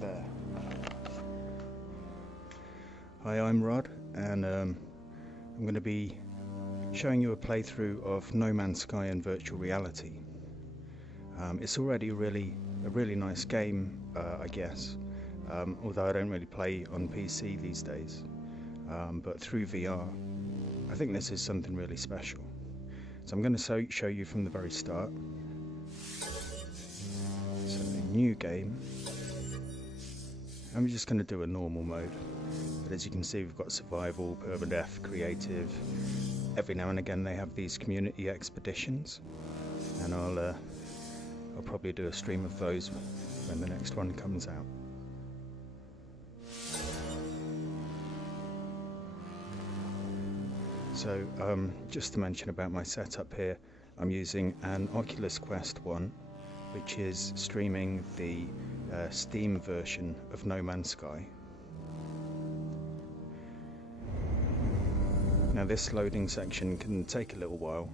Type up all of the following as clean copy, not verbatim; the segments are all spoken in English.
Hello there. Hi, I'm Rod, and I'm going to be showing you a playthrough of No Man's Sky in virtual reality. It's already a really nice game, I guess, although I don't really play on PC these days, but through VR, I think this is something really special. So I'm going to show you from the very start. So, new game. I'm just going to do a normal mode, but as you can see, we've got survival, permadeath, creative. Every now and again they have these community expeditions, and I'll probably do a stream of those when the next one comes out. So just to mention about my setup here, I'm using an Oculus Quest 1, which is streaming the Steam version of No Man's Sky. Now this loading section can take a little while.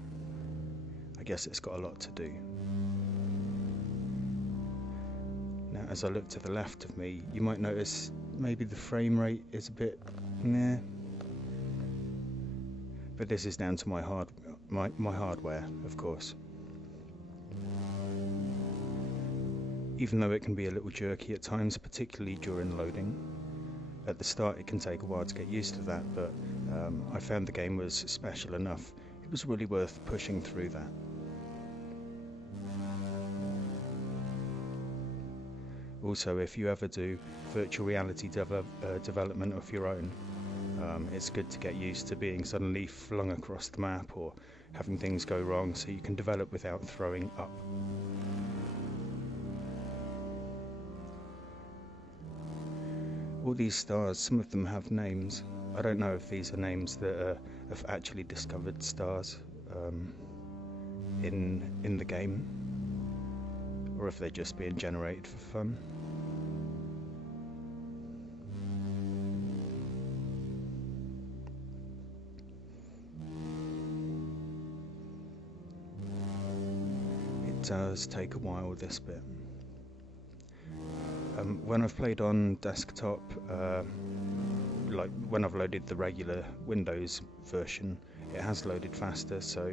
I guess it's got a lot to do. Now as I look to the left of me, you might notice maybe the frame rate is a bit meh. But this is down to my hardware, of course. Even though it can be a little jerky at times, particularly during loading. At the start it can take a while to get used to that, but I found the game was special enough. It was really worth pushing through that. Also, if you ever do virtual reality development of your own, it's good to get used to being suddenly flung across the map or having things go wrong, so you can develop without throwing up. All these stars, some of them have names. I don't know if these are names that have actually discovered stars in the game, or if they're just being generated for fun. It does take a while, this bit. When I've played on desktop, like when I've loaded the regular Windows version, it has loaded faster, so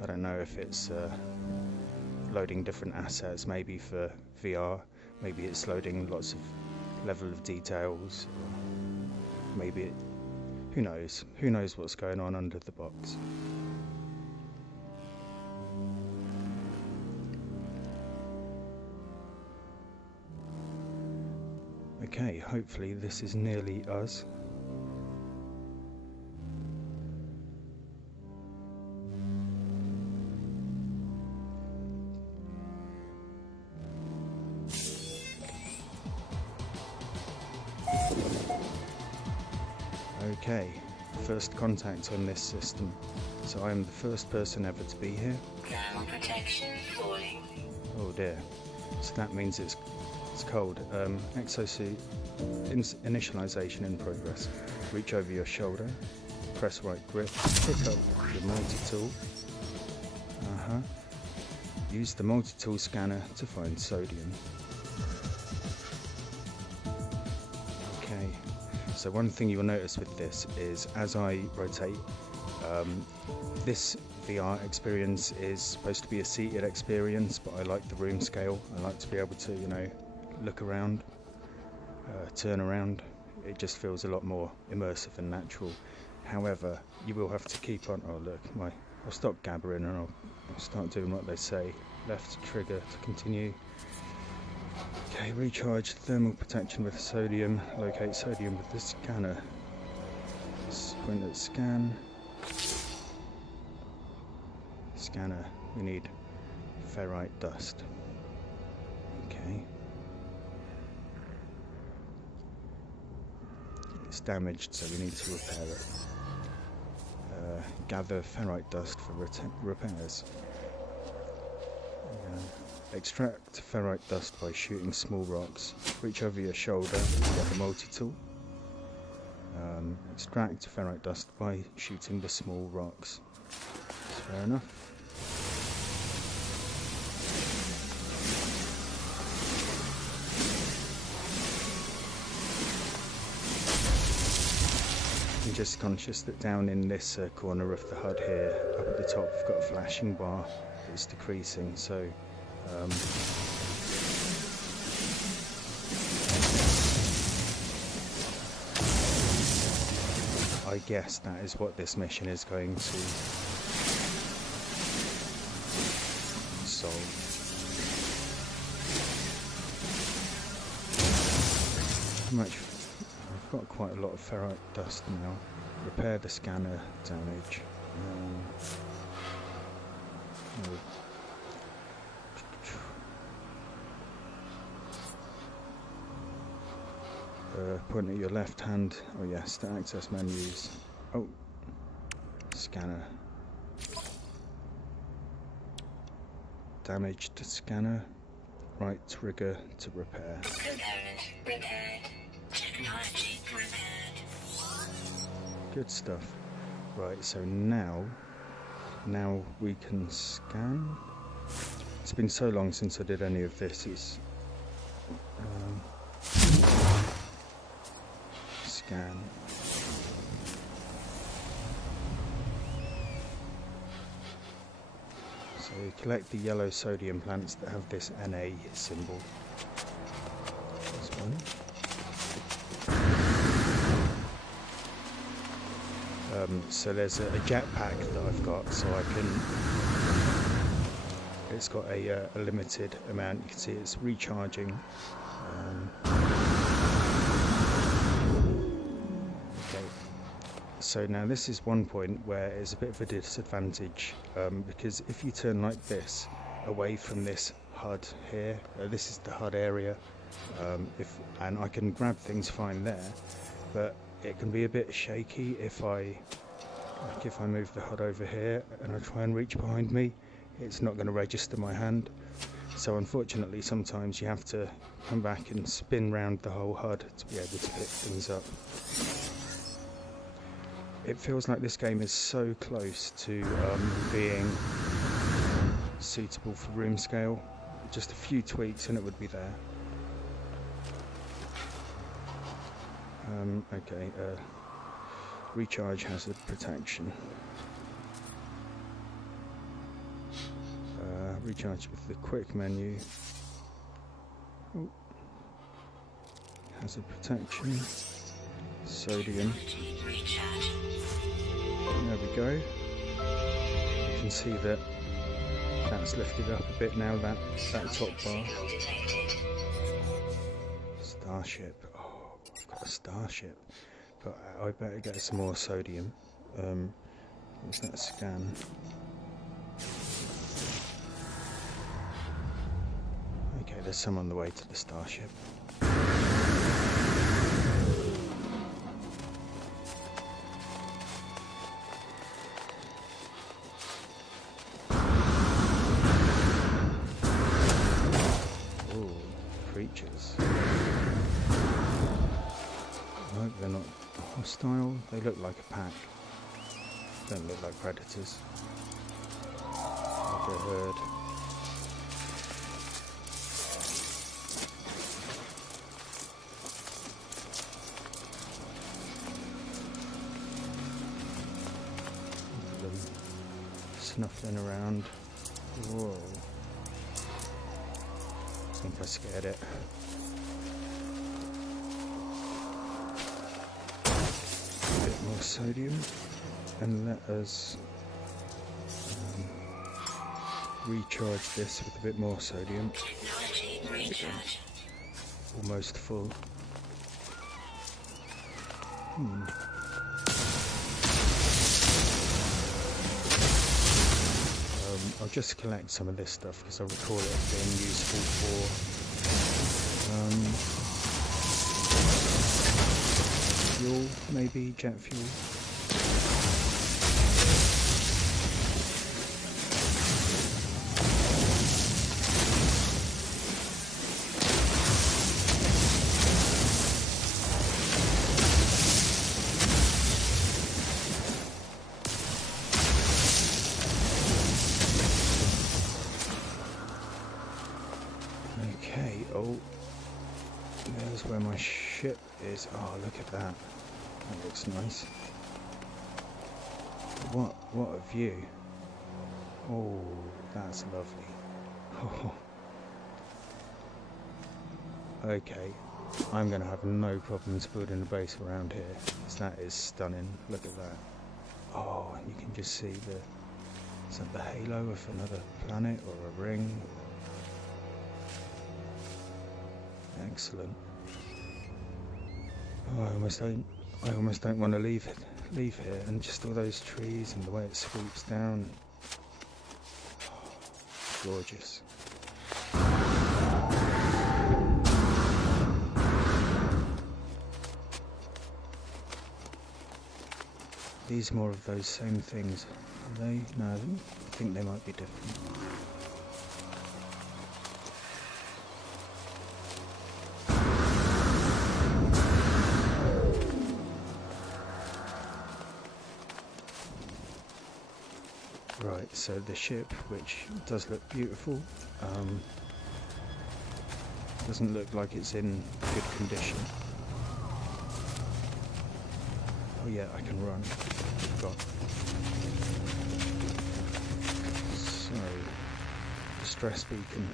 I don't know if it's loading different assets, maybe for VR, maybe it's loading lots of level of details, or maybe who knows what's going on under the box. Okay, hopefully this is nearly us. Okay, first contact on this system. So I am the first person ever to be here. Ground protection falling. Oh dear. So that means it's cold. Exosuit initialization in progress. Reach over your shoulder, press right grip, pick up your multi-tool. Use the multi-tool scanner to find sodium. Okay, so one thing you'll notice with this is as I rotate, this VR experience is supposed to be a seated experience, but I like the room scale. I like to be able to, look around, turn around. It just feels a lot more immersive and natural. However, you will have to keep on. Oh look, I'll stop gabbering and I'll start doing what they say. Left trigger to continue. Okay, recharge thermal protection with sodium. Locate sodium with the scanner. Sprint at scan. Scanner. We need ferrite dust. Okay. It's damaged, so we need to repair it. Gather ferrite dust for repairs. Extract ferrite dust by shooting small rocks. Reach over your shoulder and get the multi-tool. Extract ferrite dust by shooting the small rocks. Fair enough. I'm just conscious that down in this corner of the HUD here, up at the top, we've got a flashing bar that's decreasing, so I guess that is what this mission is going to solve. I've got quite a lot of ferrite dust now. Repair the scanner damage. Point at your left hand. Oh yes, to access menus. Oh, scanner. Damaged scanner. Right trigger to repair. Component repaired. Technology repaired. Good stuff. Right, so now we can scan. It's been so long since I did any of this. It's scan. So collect the yellow sodium plants that have this Na symbol. This one. So there's a jetpack that I've got, so I can. It's got a limited amount. You can see it's recharging. Okay. So now this is one point where it's a bit of a disadvantage because if you turn like this away from this HUD here, this is the HUD area, and I can grab things fine there, but it can be a bit shaky if I move the HUD over here and I try and reach behind me. It's not going to register my hand. So unfortunately sometimes you have to come back and spin round the whole HUD to be able to pick things up. It feels like this game is so close to being suitable for room scale. Just a few tweaks and it would be there. Okay, recharge hazard protection. Recharge with the quick menu. Oh. Hazard protection. Sodium. There we go. You can see that that's lifted up a bit now, that top bar. Starship. Oh, I've got a starship. But I better get some more sodium. What's that scan? Okay, there's some on the way to the starship. Oh, creatures. No, they're not hostile. They look like a pack. Don't look like predators. Like a herd. Snuffling around. Whoa. I think I scared it. A bit more sodium. And let us recharge this with a bit more sodium. Almost full. I'll just collect some of this stuff because I recall it being useful for fuel, maybe jet fuel. Okay, oh, there's where my ship is. Oh, look at that. That looks nice. what a view. Oh, that's lovely. Oh. Okay, I'm going to have no problems building a base around here, because that is stunning. Look at that. Oh, and you can just see is that the halo of another planet or a ring? Excellent. Oh, I almost don't want to leave here, and just all those trees and the way it sweeps down. Oh, gorgeous. These are more of those same things. Are they? No, I think they might be different. Right, so the ship, which does look beautiful, doesn't look like it's in good condition. Oh yeah, I can run. Forgot. So, distress beacon.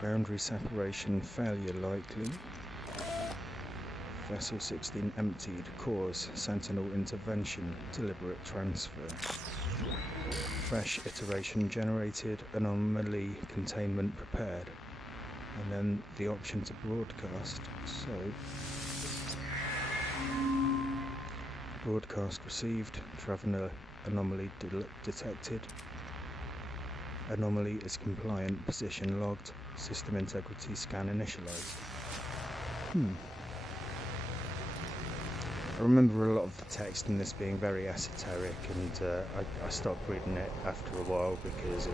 Boundary separation failure likely. Vessel 16 emptied. Cause Sentinel intervention. Deliberate transfer. Fresh iteration generated. Anomaly containment prepared. And then the option to broadcast. So, broadcast received. Traveler anomaly detected. Anomaly is compliant. Position logged. System integrity scan initialized. I remember a lot of the text in this being very esoteric, and I stopped reading it after a while because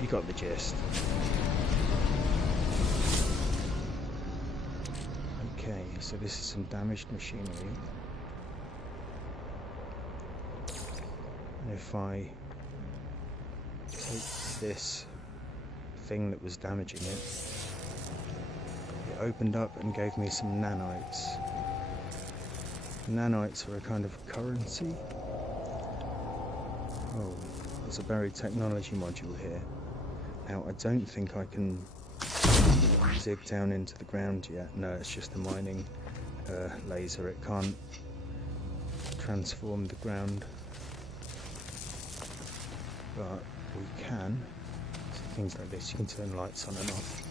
you got the gist. Okay, so this is some damaged machinery. And if I take this thing that was damaging it, it opened up and gave me some nanites. Nanites are a kind of currency. Oh, there's a buried technology module here. Now, I don't think I can dig down into the ground yet. No, it's just a mining laser. It can't transform the ground. But we can. So things like this, you can turn lights on and off.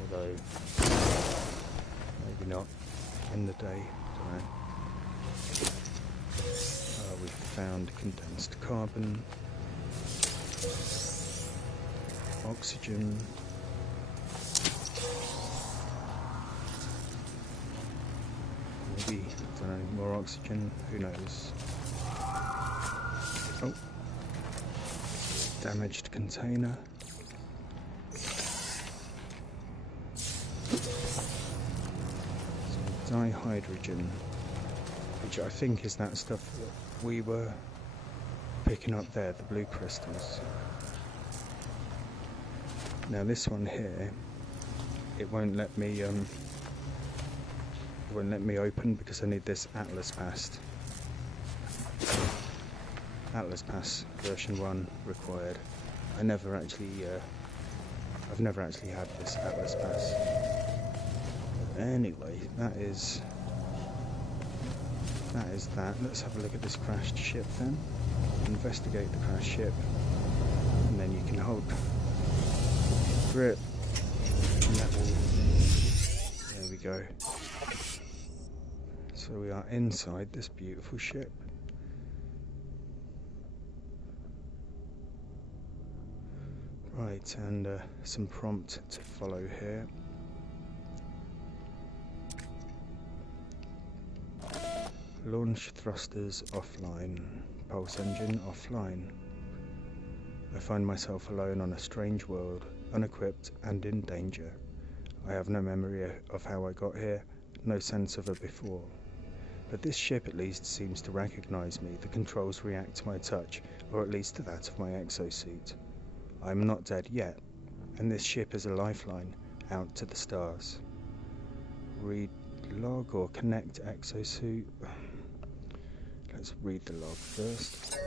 Although, maybe not in the day. Don't know. We've found condensed carbon, oxygen, maybe, I don't know, more oxygen, who knows. Oh, damaged container. Some dihydrogen, which I think is that stuff that we were picking up there, the blue crystals. Now this one here, it won't let me open because I need this Atlas Pass. Atlas Pass version 1 required. I've never actually had this Atlas Pass. Anyway, that is that. Let's have a look at this crashed ship then. Investigate the crashed ship, and then you can hold grip, and that will. There we go. So we are inside this beautiful ship. Right, and some prompt to follow here. Launch thrusters offline. Pulse engine offline. I find myself alone on a strange world, unequipped and in danger. I have no memory of how I got here, no sense of a before. But this ship at least seems to recognize me. The controls react to my touch, or at least to that of my exosuit. I am not dead yet, and this ship is a lifeline out to the stars. Read log or connect exosuit. Let's read the log first.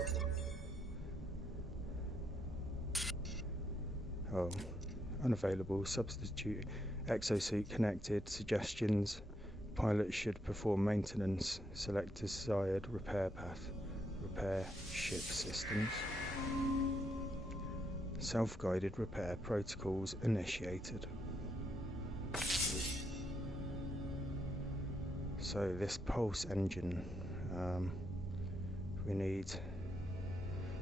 Oh, unavailable. Substitute exosuit connected. Suggestions. Pilot should perform maintenance. Select desired repair path. Repair ship systems. Self-guided repair protocols initiated. So this pulse engine, we need.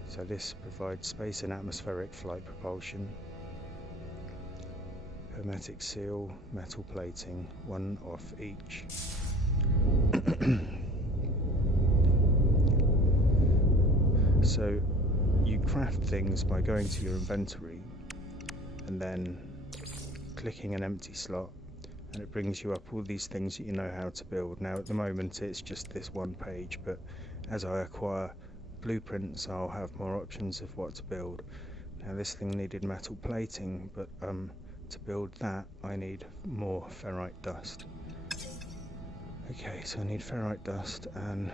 So this provides space and atmospheric flight propulsion. Hermetic seal, metal plating, one off each. So you craft things by going to your inventory and then clicking an empty slot, and it brings you up all these things that you know how to build. Now at the moment it's just this one page, but as I acquire blueprints I'll have more options of what to build. Now this thing needed metal plating, but to build that I need more ferrite dust. Okay, so I need ferrite dust and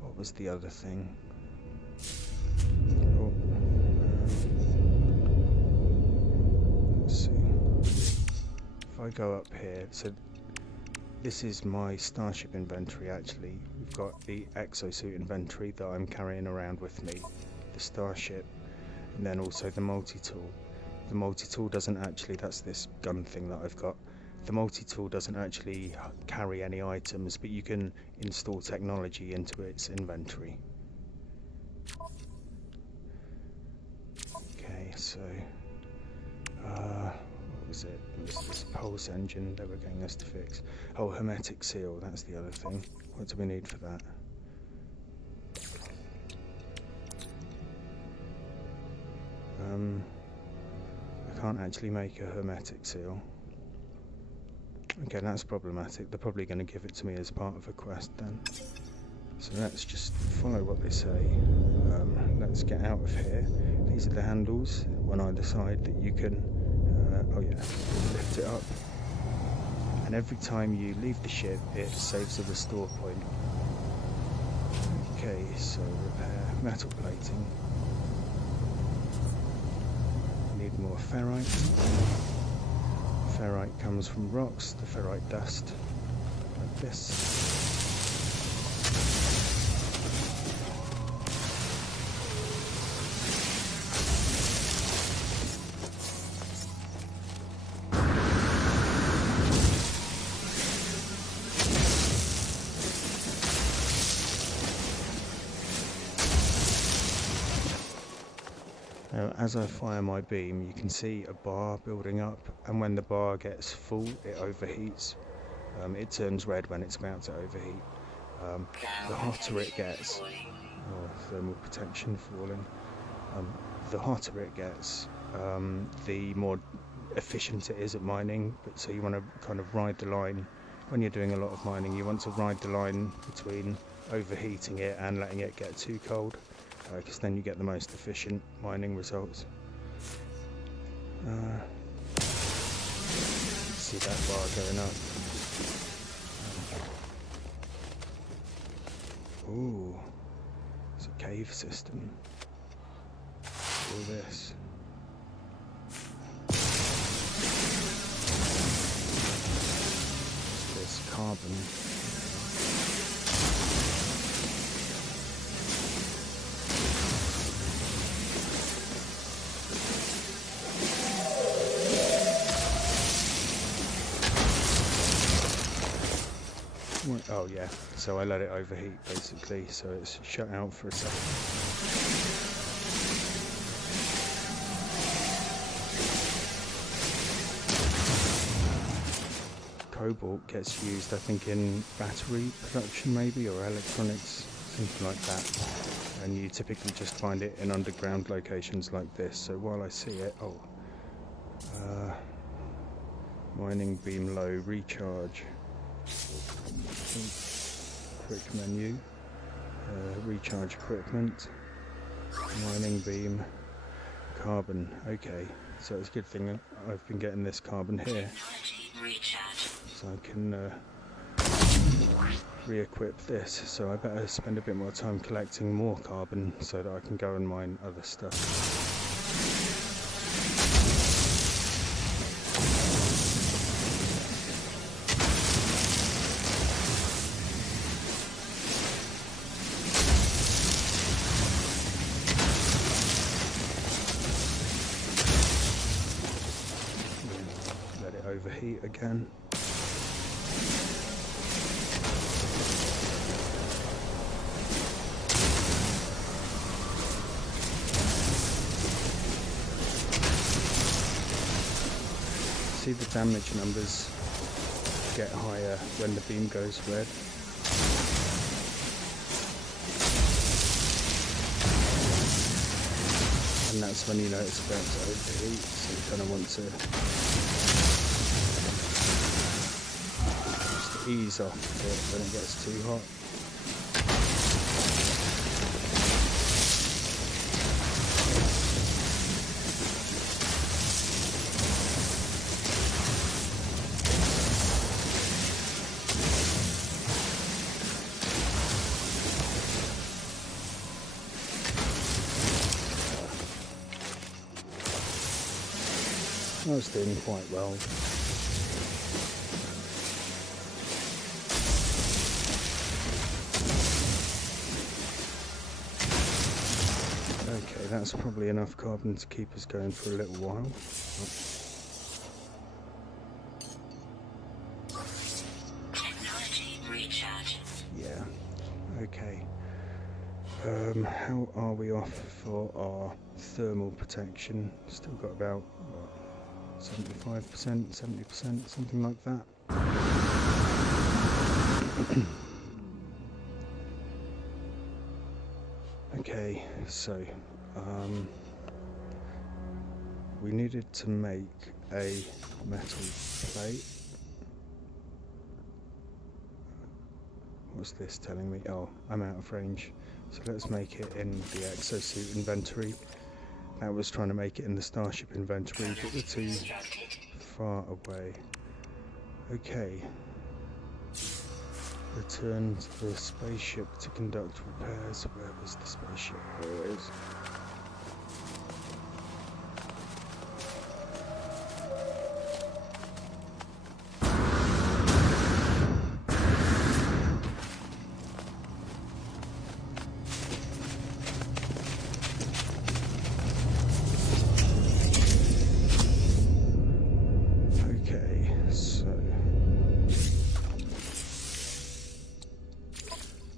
what was the other thing? Oh, let's see. If I go up here, so this is my starship inventory actually. We've got the exosuit inventory that I'm carrying around with me, the starship, and then also the multi-tool. The multi-tool doesn't actually, that's this gun thing that I've got. The multi-tool doesn't actually carry any items, but you can install technology into its inventory. Okay, so what was it? It was this pulse engine that we're getting us to fix. Oh, hermetic seal, that's the other thing. What do we need for that? I can't actually make a hermetic seal. Okay, that's problematic. They're probably going to give it to me as part of a quest then. So let's just follow what they say. Let's get out of here. These are the handles, one either side, that you can, oh yeah, lift it up. And every time you leave the ship, it saves a restore point. Okay, so repair metal plating. Need more ferrite. Ferrite comes from rocks, the ferrite dust, like this. Now, as I fire my beam, you can see a bar building up, and when the bar gets full, it overheats. It turns red when it's about to overheat. The hotter it gets, thermal protection falling. The hotter it gets, the more efficient it is at mining. But so you want to kind of ride the line when you're doing a lot of mining. You want to ride the line between overheating it and letting it get too cold, because then you get the most efficient mining results. See that bar going up. Ooh, it's a cave system. All this. There's carbon. Oh yeah, so I let it overheat basically, so it's shut out for a second. Cobalt gets used, I think, in battery production maybe, or electronics, something like that. And you typically just find it in underground locations like this. So while I see it, mining beam low, recharge. Quick menu, recharge equipment, mining beam, carbon. Okay, so it's a good thing I've been getting this carbon here. so I can re-equip this. So I better spend a bit more time collecting more carbon so that I can go and mine other stuff. Let it overheat again. See the damage numbers get higher when the beam goes red. And that's when you know it's about to overheat, so you kind of want to just ease off it when it gets too hot. I was doing quite well. Okay, that's probably enough carbon to keep us going for a little while. Technology recharge. Yeah, okay. How are we off for our thermal protection? Still got about, what, 75%, 70%, something like that. Okay, so we needed to make a metal plate. What's this telling me? Oh, I'm out of range. So let's make it in the exosuit inventory. I was trying to make it in the starship inventory, but we're too far away. Okay. Return to the spaceship to conduct repairs. Where was the spaceship? There it is.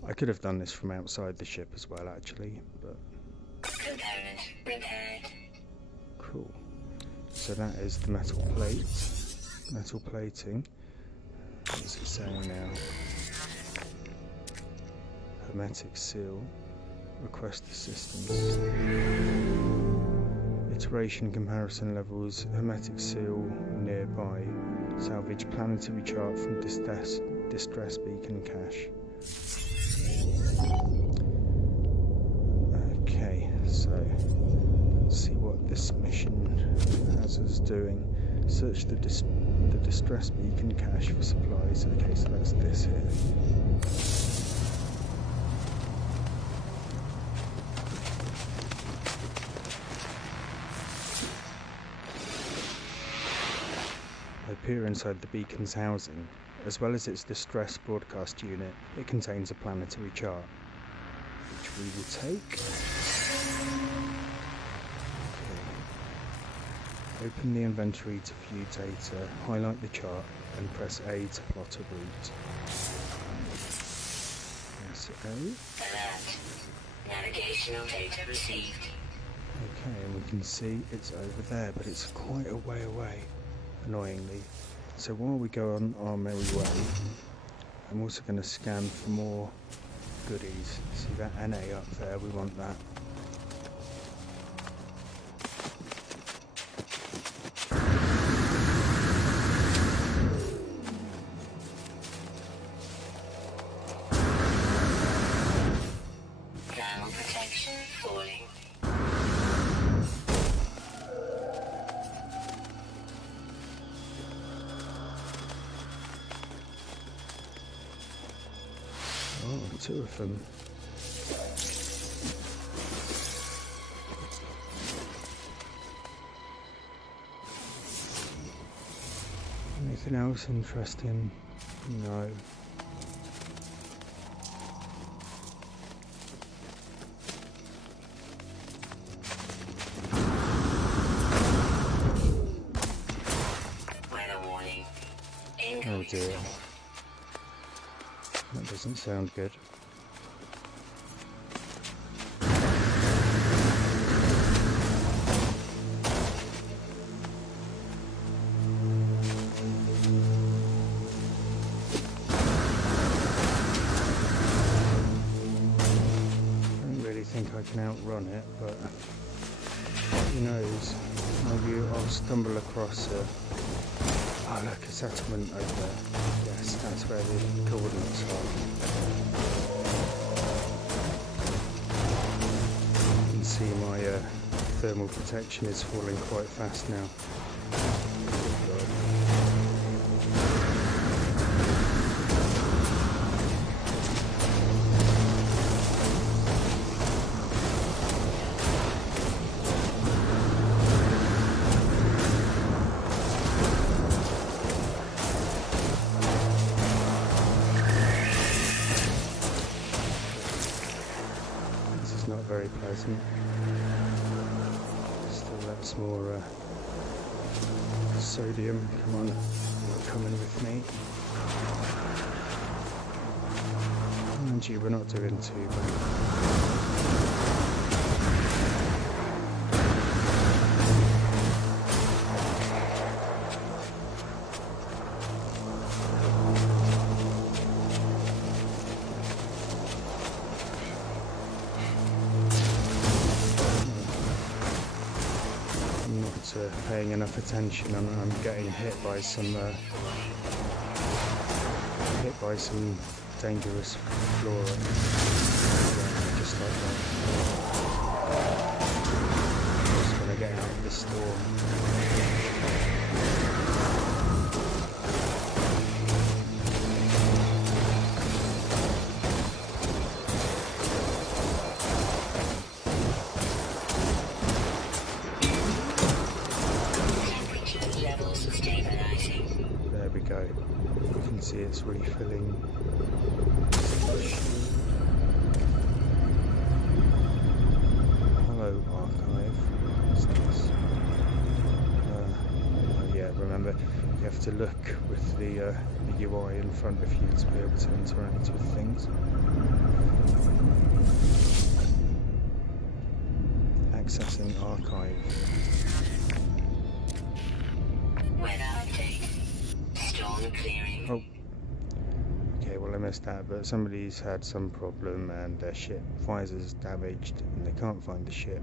I could have done this from outside the ship as well, actually, but Component repaired. cool. So that is the metal plate, metal plating. What's it saying now? Hermetic seal. Request assistance. Iteration comparison levels. Hermetic seal nearby. Salvage planetary chart from distress beacon cache. Okay, so let's see what this mission has us doing. Search the distress beacon cache for supplies. Okay, so that's this here. I peer inside the beacon's housing. As well as its distress broadcast unit, it contains a planetary chart, which we will take. Okay. Open the inventory to view data, highlight the chart, and press A to plot a route. Press A. Alert. Navigational data received. Okay, and we can see it's over there, but it's quite a way away, annoyingly. So while we go on our merry way, I'm also going to scan for more goodies. See that NA up there? We want that. Thermal protection falling. two of them. Anything else interesting? No. Weather warning. Oh dear. That doesn't sound good. I can outrun it, but who knows, maybe I'll stumble across a... Oh look, a settlement over there. Yes, that's where the coordinates are. You can see my thermal protection is falling quite fast now. Not very pleasant. Still that's more sodium. Come on, you're coming with me. And you, we're not doing too bad. Paying enough attention, and I'm getting hit by some dangerous flora. Yeah, just like that. Just want to get out of this storm. There we go. You can see it's refilling. Hello, archive. What's this? Oh yeah, remember you have to look with the UI in front of you to be able to interact with things. Accessing archive. Oh, okay, well I missed that, but somebody's had some problem and their ship visor's damaged and they can't find the ship.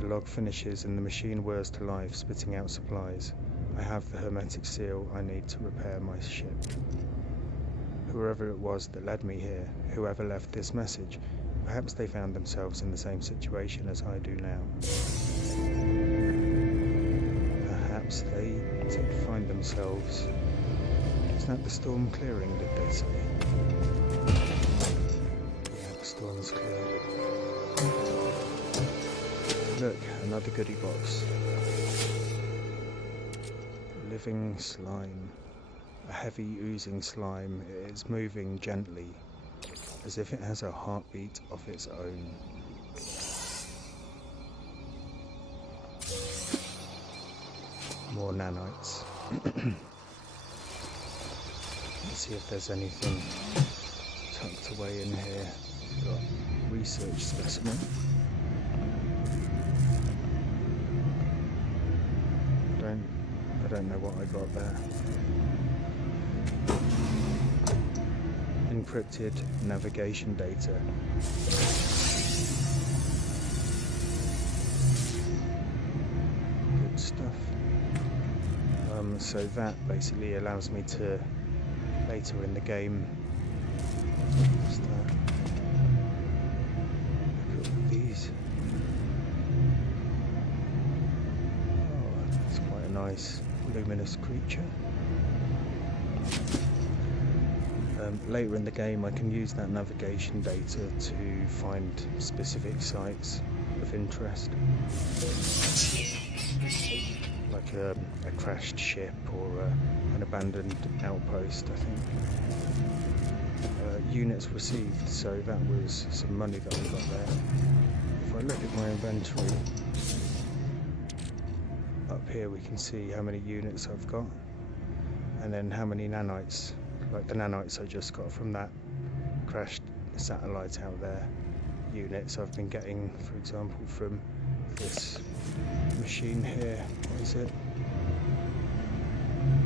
The log finishes and the machine whirs to life, spitting out supplies. I have the hermetic seal I need to repair my ship. Whoever it was that led me here, whoever left this message, perhaps they found themselves in the same situation as I do now. Perhaps they did find themselves... Is that the storm clearing, did they say? Yeah, the storm's cleared. Look, another goodie box. Living slime. A heavy oozing slime. It is moving gently, as if it has a heartbeat of its own. More nanites. Let's see if there's anything tucked away in here. Got research specimen. I don't know what I got there. Encrypted navigation data. Good stuff. So that basically allows me to later in the game start. Look at these. Oh, that's quite a nice luminous creature. Later in the game I can use that navigation data to find specific sites of interest, like a crashed ship or an abandoned outpost, I think. Units received, so that was some money that I got there. If I look at my inventory, up here we can see how many units I've got, and then how many nanites, like the nanites I just got from that crashed satellite out there. Units I've been getting, for example, from this machine here. What is it?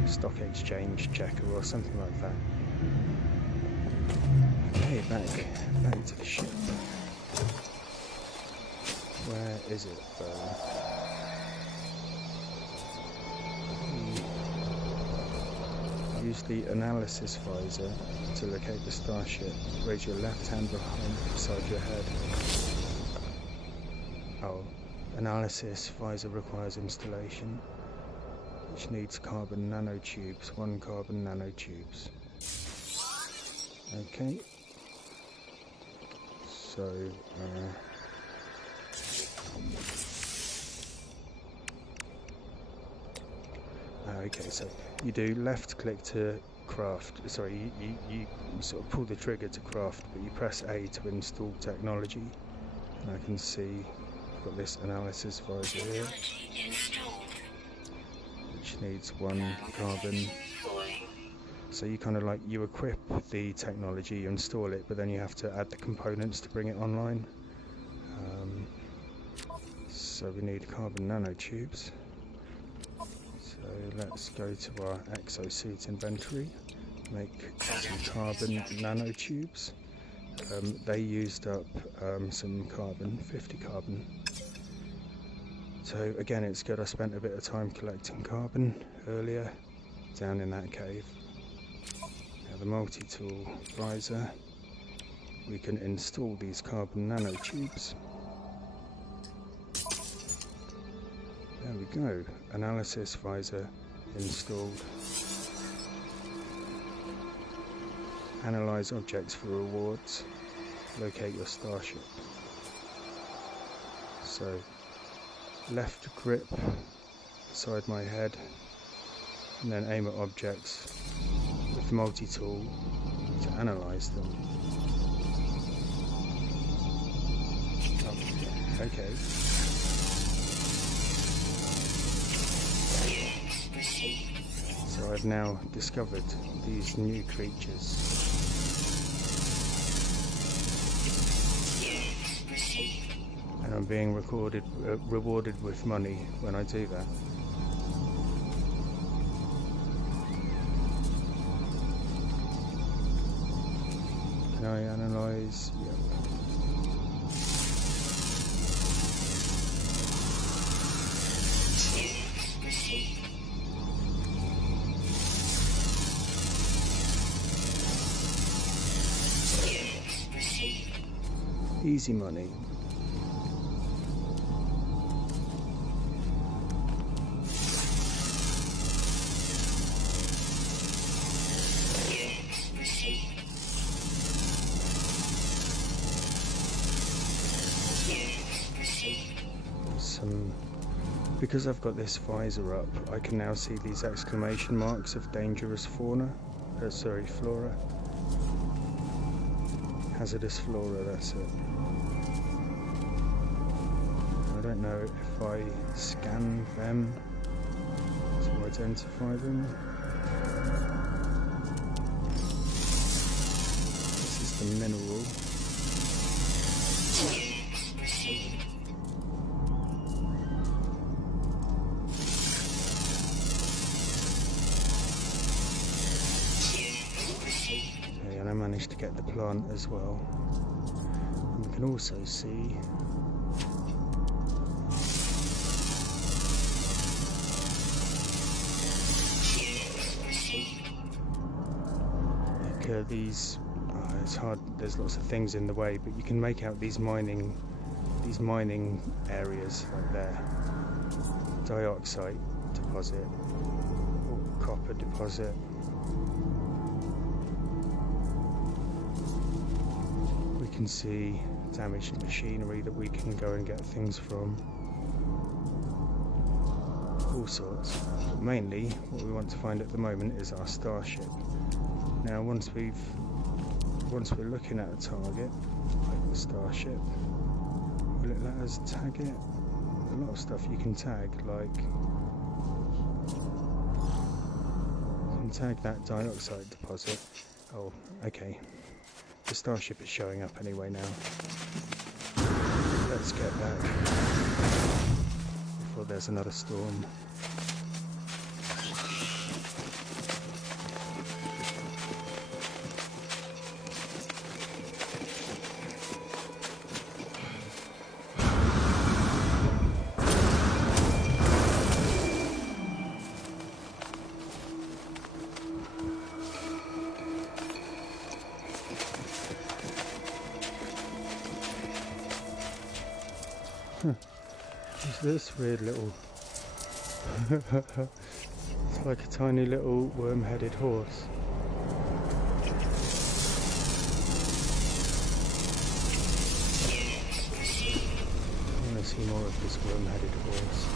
Stock exchange checker or something like that. Okay, back to the ship. Where is it though? Use the analysis visor to locate the starship. Raise your left hand beside your head. Oh, analysis visor requires installation, which needs carbon nanotubes. 1 carbon nanotubes. Okay. So, okay, so you do left click to craft. Sorry, you sort of pull the trigger to craft, but you press A to install technology. And I can see I've got this analysis visor here, which needs 1 carbon. So you kind of like, you equip the technology, you install it, but then you have to add the components to bring it online. So we need carbon nanotubes. So let's go to our exosuit inventory, make some carbon nanotubes. They used up some carbon, 50 carbon. So again, it's good I spent a bit of time collecting carbon earlier down in that cave. Now the multi-tool visor, we can install these carbon nanotubes. There we go, analysis visor installed. Analyze objects for rewards. Locate your starship. So, left grip beside my head, and then aim at objects with the multi-tool to analyze them. Oh, okay. So I've now discovered these new creatures. And I'm being rewarded with money when I do that. Can I analyze? Yep. Easy money. Because I've got this visor up, I can now see these exclamation marks of dangerous flora. Hazardous flora, that's it. I don't know if I scan them to identify them. This is the mineral. And I managed to get the plant as well. And we can also see like these. It's hard. There's lots of things in the way, but you can make out these mining areas like there. Dioxide deposit, or copper deposit. can see damaged machinery that we can go and get things from. All sorts. But mainly, what we want to find at the moment is our starship. Now, once we're looking at a target, like the starship, will it let us tag it? A lot of stuff you can tag, like you can tag that dioxide deposit. Oh, okay. The starship is showing up anyway now. Let's get back before there's another storm. What's this weird little... It's like a tiny little worm-headed horse. I want to see more of this worm-headed horse.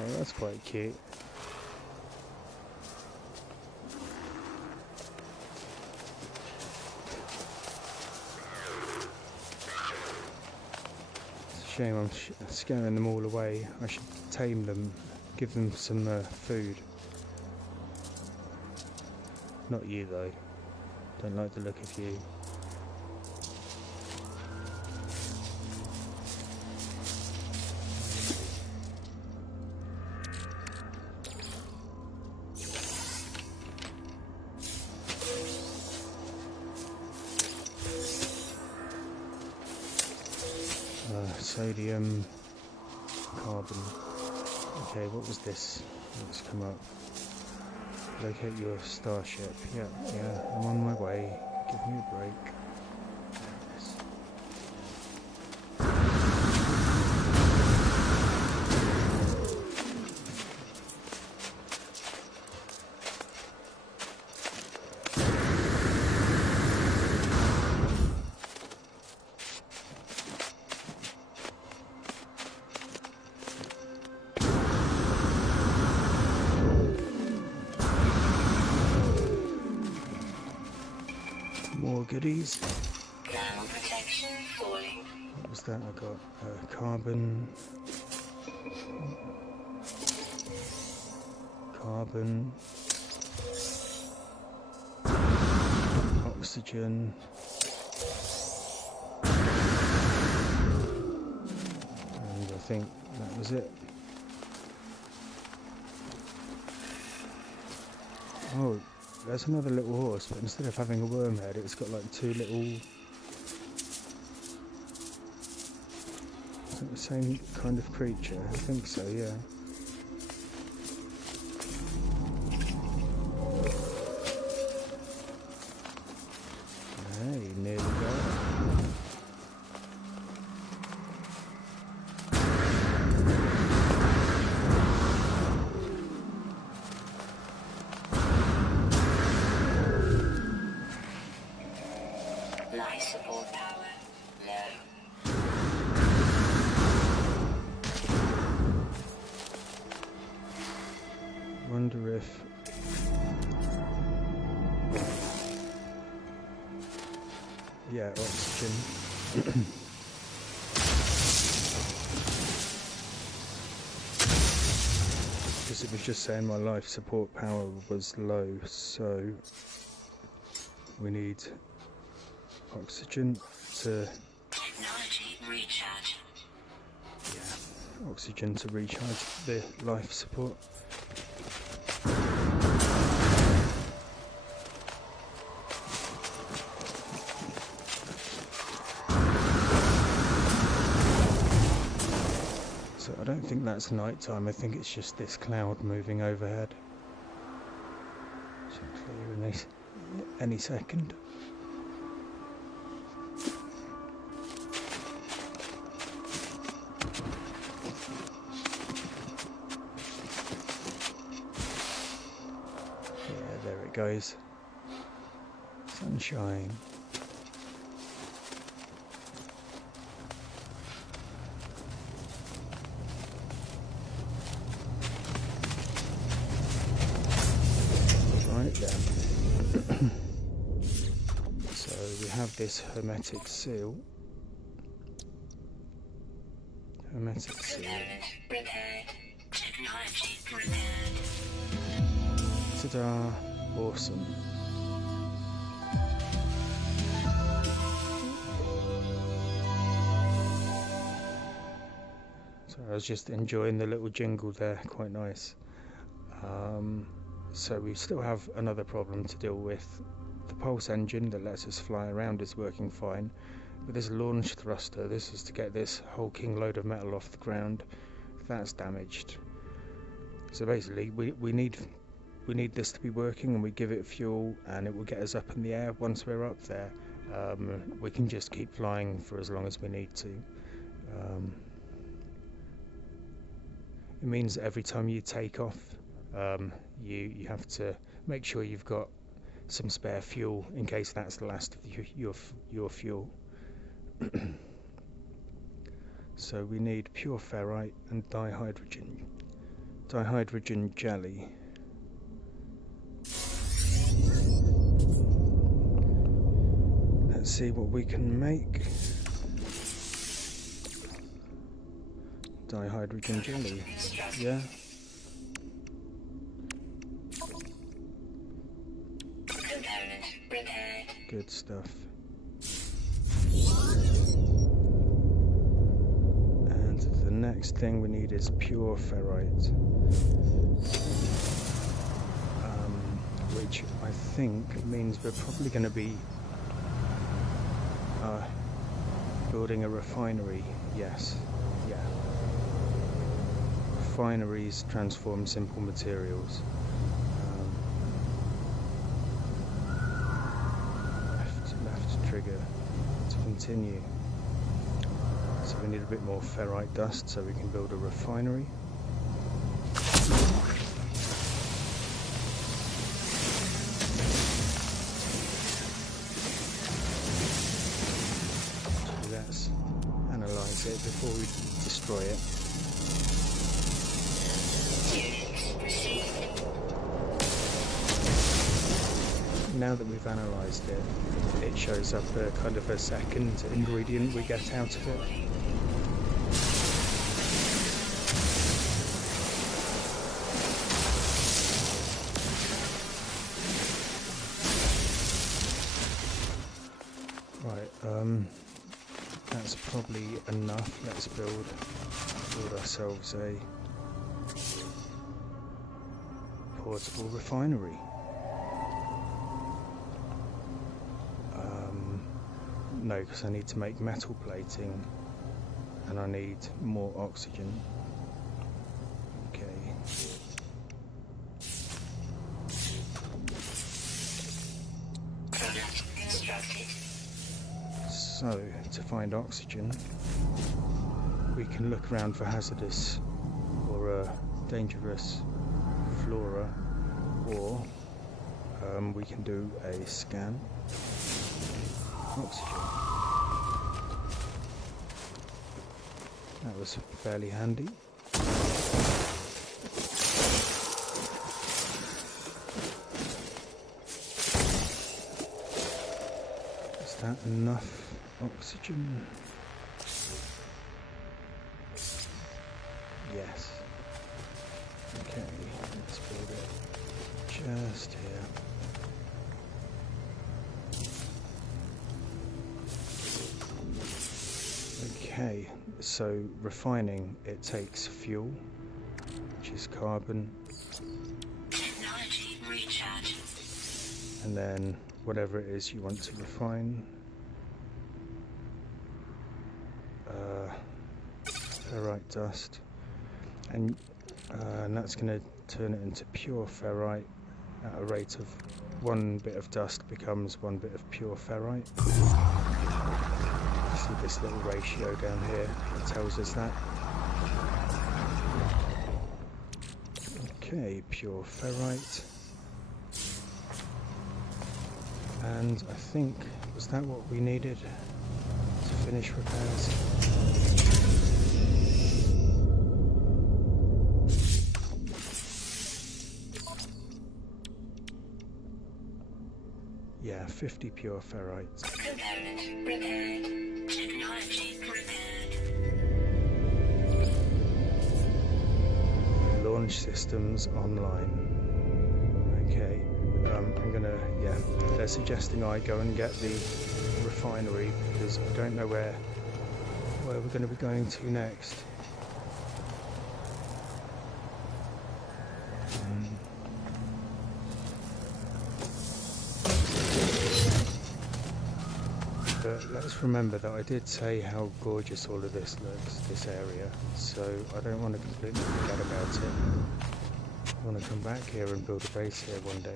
Oh, that's quite cute. It's a shame I'm scaring them all away. I should tame them, give them some food. Not you though. Don't like the look of you. Sodium, carbon. Okay, what was this? Let's come up. Locate your starship. Yeah, I'm on my way. Give me a break. More goodies. Ground protection falling. What was that? I got carbon. Oxygen. And I think that was it. Oh, there's another little horse, but instead of having a worm head, it's got like two little... Is it the same kind of creature? I think so, yeah. Hey, nearly got it. Life support power low. Wonder if... Yeah, oxygen. Because it was just saying my life support power was low, so we need oxygen to... Technology recharge. Yeah, oxygen to recharge the life support. So I don't think that's night time, I think it's just this cloud moving overhead. Should clear in any second. guys. Sunshine. Right then. So we have this hermetic seal. Hermetic seal. Ta-da! Awesome. So I was just enjoying the little jingle there, quite nice. So we still have another problem to deal with. The pulse engine that lets us fly around is working fine, but this launch thruster, this is to get this hulking load of metal off the ground, that's damaged. So basically we need this to be working, and we give it fuel and it will get us up in the air. Once we're up there, we can just keep flying for as long as we need to. It means that every time you take off, you have to make sure you've got some spare fuel in case that's the last of your fuel. So we need pure ferrite and dihydrogen jelly. Let's see what we can make. Dihydrogen jelly, yeah. Good stuff. And the next thing we need is pure ferrite, which I think means we're probably going to be building a refinery. Yes, yeah. Refineries transform simple materials. Left trigger to continue. So we need a bit more ferrite dust so we can build a refinery. So let's analyze it before we destroy it. Now that we've analysed it, it shows up a kind of a second ingredient we get out of it. Right, that's probably enough. Let's build ourselves a portable refinery. No, because I need to make metal plating and I need more oxygen. Okay. So, to find oxygen, we can look around for hazardous or dangerous flora, or we can do a scan. Oxygen. That was fairly handy. Is that enough oxygen? Yes. Okay, let's build it just here. Okay, so refining, it takes fuel, which is carbon, Technology recharge. and then whatever it is you want to refine, ferrite dust, and that's going to turn it into pure ferrite at a rate of 1 bit of dust becomes 1 bit of pure ferrite. See this little ratio down here that tells us that. Okay, pure ferrite. And I think, was that what we needed to finish repairs? Yeah, 50 pure ferrites. Component repaired. Technology repaired. Launch systems online. Okay, I'm gonna, they're suggesting I go and get the refinery because I don't know where we're going to be going to next. But let's remember that I did say how gorgeous all of this looks, this area, so I don't want to completely forget about it. I want to come back here and build a base here one day.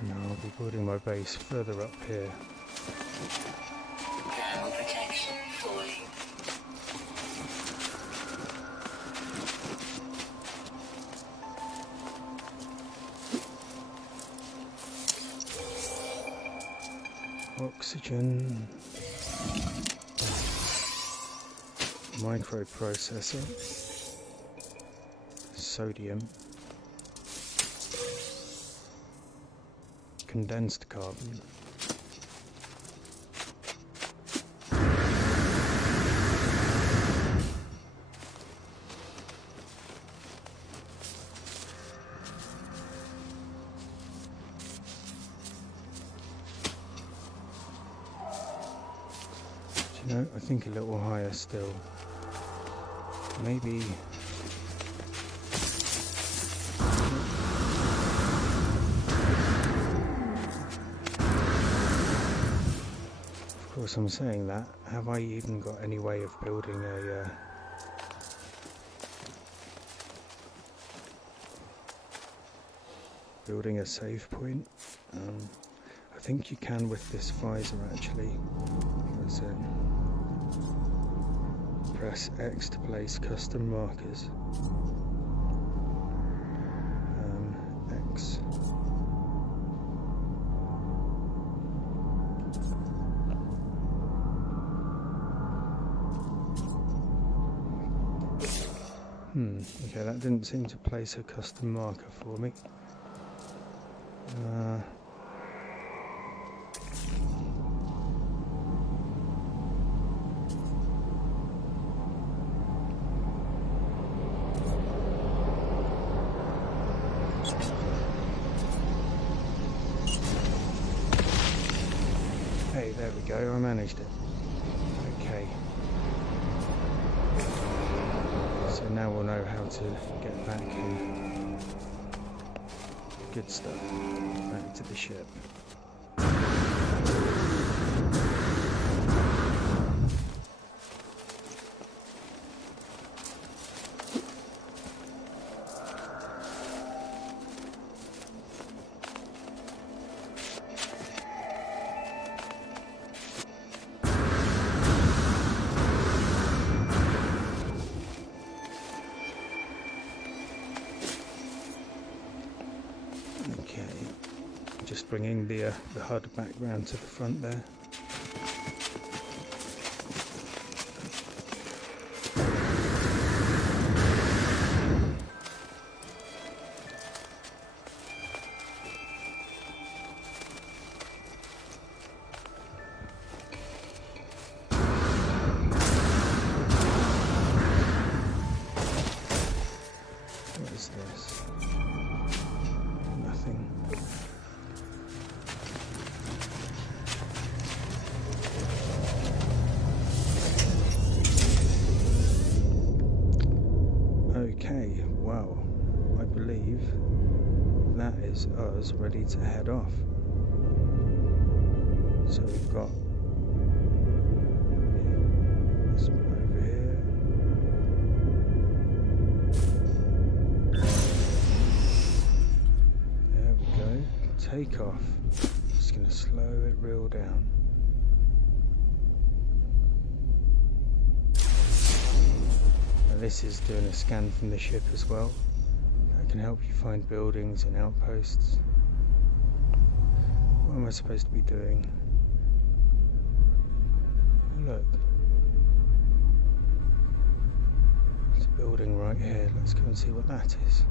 Now I'll be building my base further up here. Thermal protection falling. Oxygen. Microprocessor. Sodium. Condensed carbon. Do you know, I think a little higher still. Maybe. Of course, I'm saying that. Have I even got any way of building a save point? I think you can with this visor actually. What is it? Press X to place custom markers. X. Okay, that didn't seem to place a custom marker for me. Hey, there we go, I managed it. Okay. So now we'll know how to get back in. Good stuff. Back to the ship. Just bringing the HUD back round to the front there. What is this? Nothing. Okay, well, I believe that is us ready to head off. So we've got this over here. takeoff. Just going to slow it real down. And this is doing a scan from the ship as well. That can help you find buildings and outposts. What am I supposed to be doing? Oh, look. There's a building right here. Let's go and see what that is.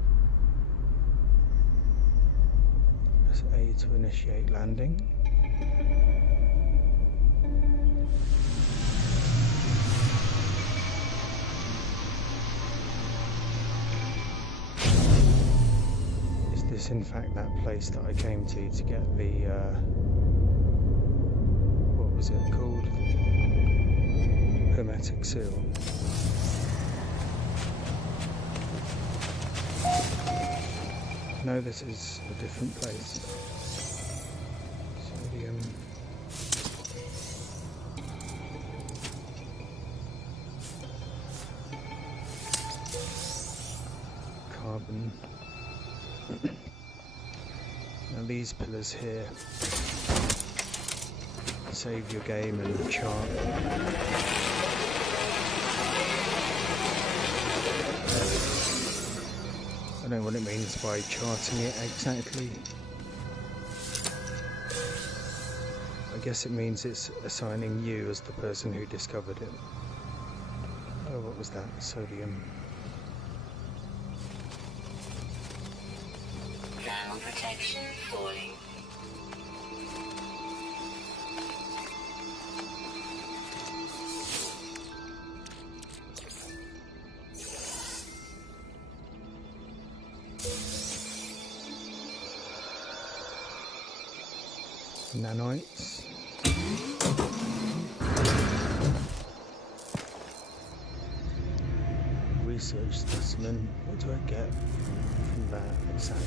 Press A to initiate landing. Is this in fact that place that I came to get the what was it called? Hermetic seal. No, this is a different place. Sodium. Carbon. Now these pillars here save your game and chart. I don't know what it means by charting it exactly. I guess it means it's assigning you as the person who discovered it. Oh, what was that? Sodium. Thermal protection falling. Nanites. Research specimen. What do I get from that exactly?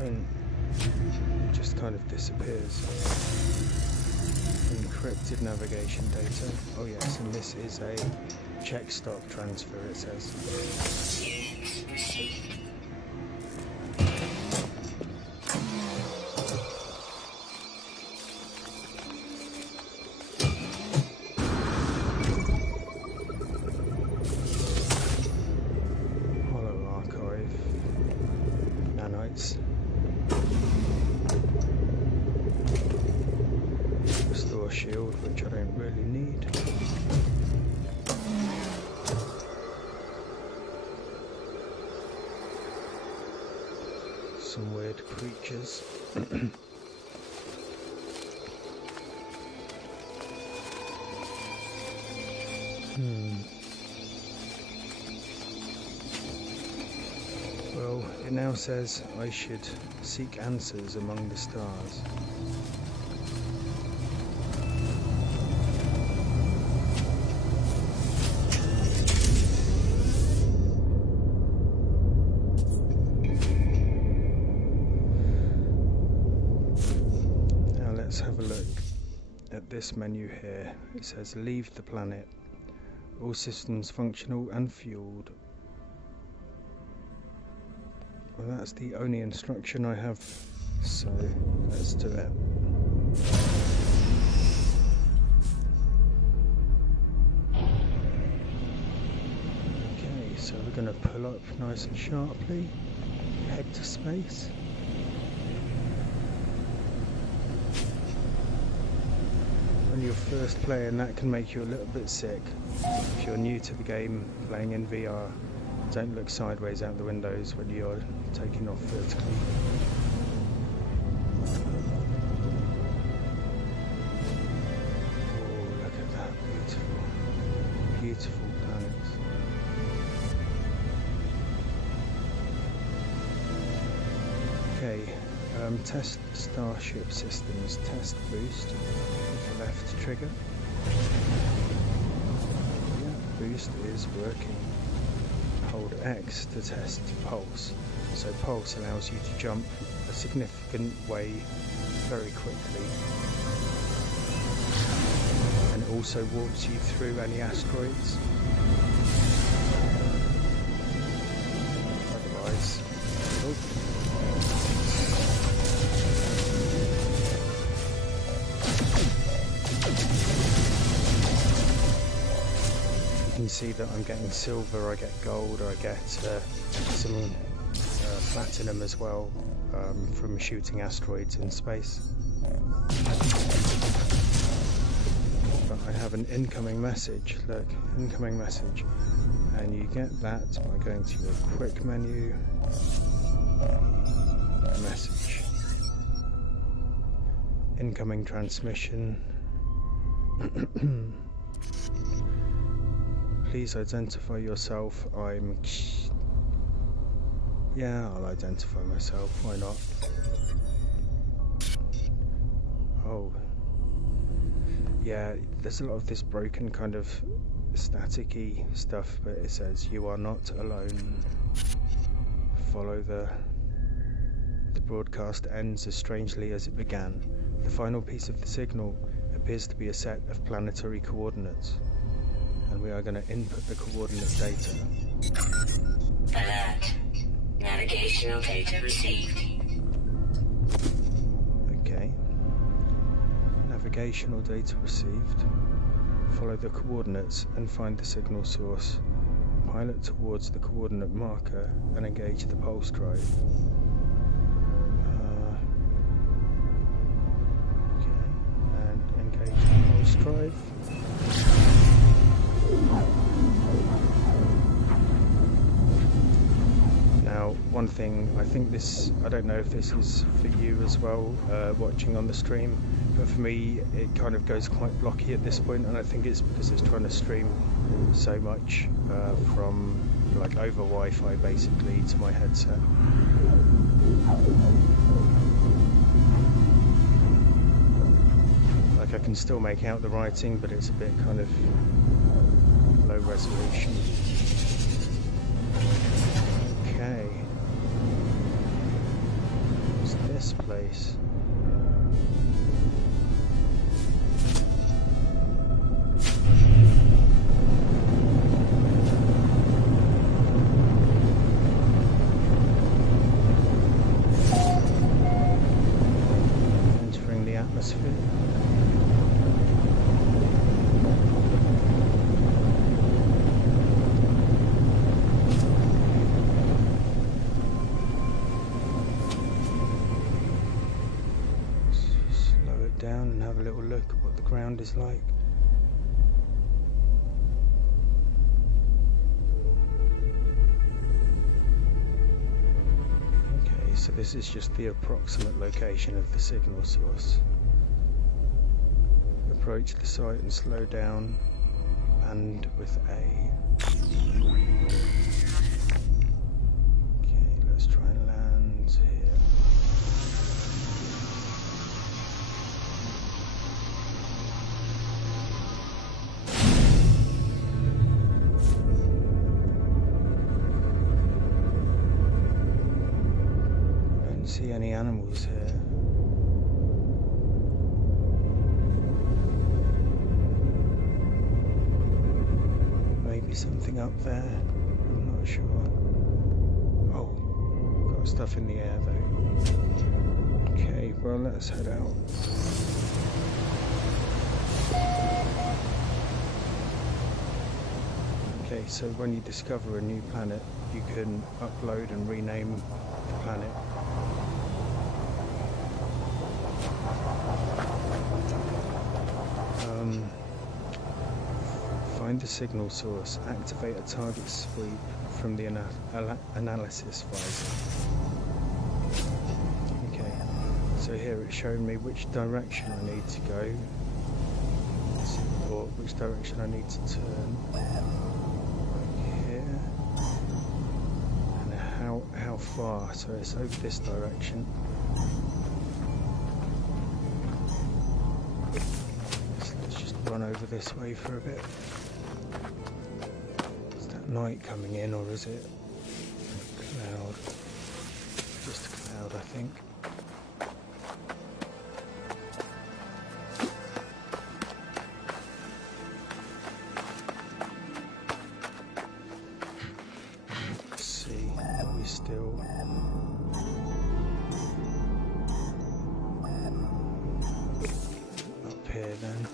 And it just kind of disappears. Encrypted navigation data. Oh yes, and this is a check stop transfer, it says. Units received. Restore shield, which I don't really need. Some weird creatures. Well, it now says I should seek answers among the stars. Now let's have a look at this menu here. It says leave the planet. All systems functional and fueled. Well, that's the only instruction I have, so let's do it. Okay, so we're going to pull up nice and sharply, head to space. When you're first playing, that can make you a little bit sick. If you're new to the game, playing in VR, don't look sideways out the windows when you're taking off vertically. Oh, look at that beautiful, beautiful planet. Okay, test Starship Systems, test boost with the left trigger. Yeah, boost is working. Hold X to test pulse. So pulse allows you to jump a significant way very quickly, and it also warps you through any asteroids. Otherwise can see that I'm getting silver, I get gold, I get some platinum as well from shooting asteroids in space. But I have an incoming message, look, incoming message, and you get that by going to your quick menu, message, incoming transmission. Please identify yourself. Yeah, I'll identify myself, why not? Oh. Yeah, there's a lot of this broken kind of staticky stuff, but it says you are not alone. Follow the broadcast ends as strangely as it began. The final piece of the signal appears to be a set of planetary coordinates, and we are going to input the coordinate data. Alert. Navigational data received. Okay. Navigational data received. Follow the coordinates and find the signal source. Pilot towards the coordinate marker and engage the pulse drive. Okay, and engage the pulse drive. Now, one thing, I think this, I don't know if this is for you as well, watching on the stream, but for me it kind of goes quite blocky at this point, and I think it's because it's trying to stream so much from like over Wi-Fi basically to my headset. Like I can still make out the writing, but it's a bit kind of low resolution. Okay. What's this place? Entering the atmosphere. Down and have a little look at what the ground is like. Okay, so this is just the approximate location of the signal source. Approach the site and slow down, and with A. Okay, let's try and land here. See any animals here? Maybe something up there, I'm not sure. Oh, got stuff in the air though. Okay, well let's head out. Okay, so when you discover a new planet, you can upload and rename the planet. Find the signal source, activate a target sweep from the analysis visor. Okay, so here it's showing me which direction I need to go, or which direction I need to turn. Here, and how far, so it's over this direction. Let's just run over this way for a bit. Night coming in, or is it a cloud? Just a cloud, I think. Let's see, are we still? Up here then.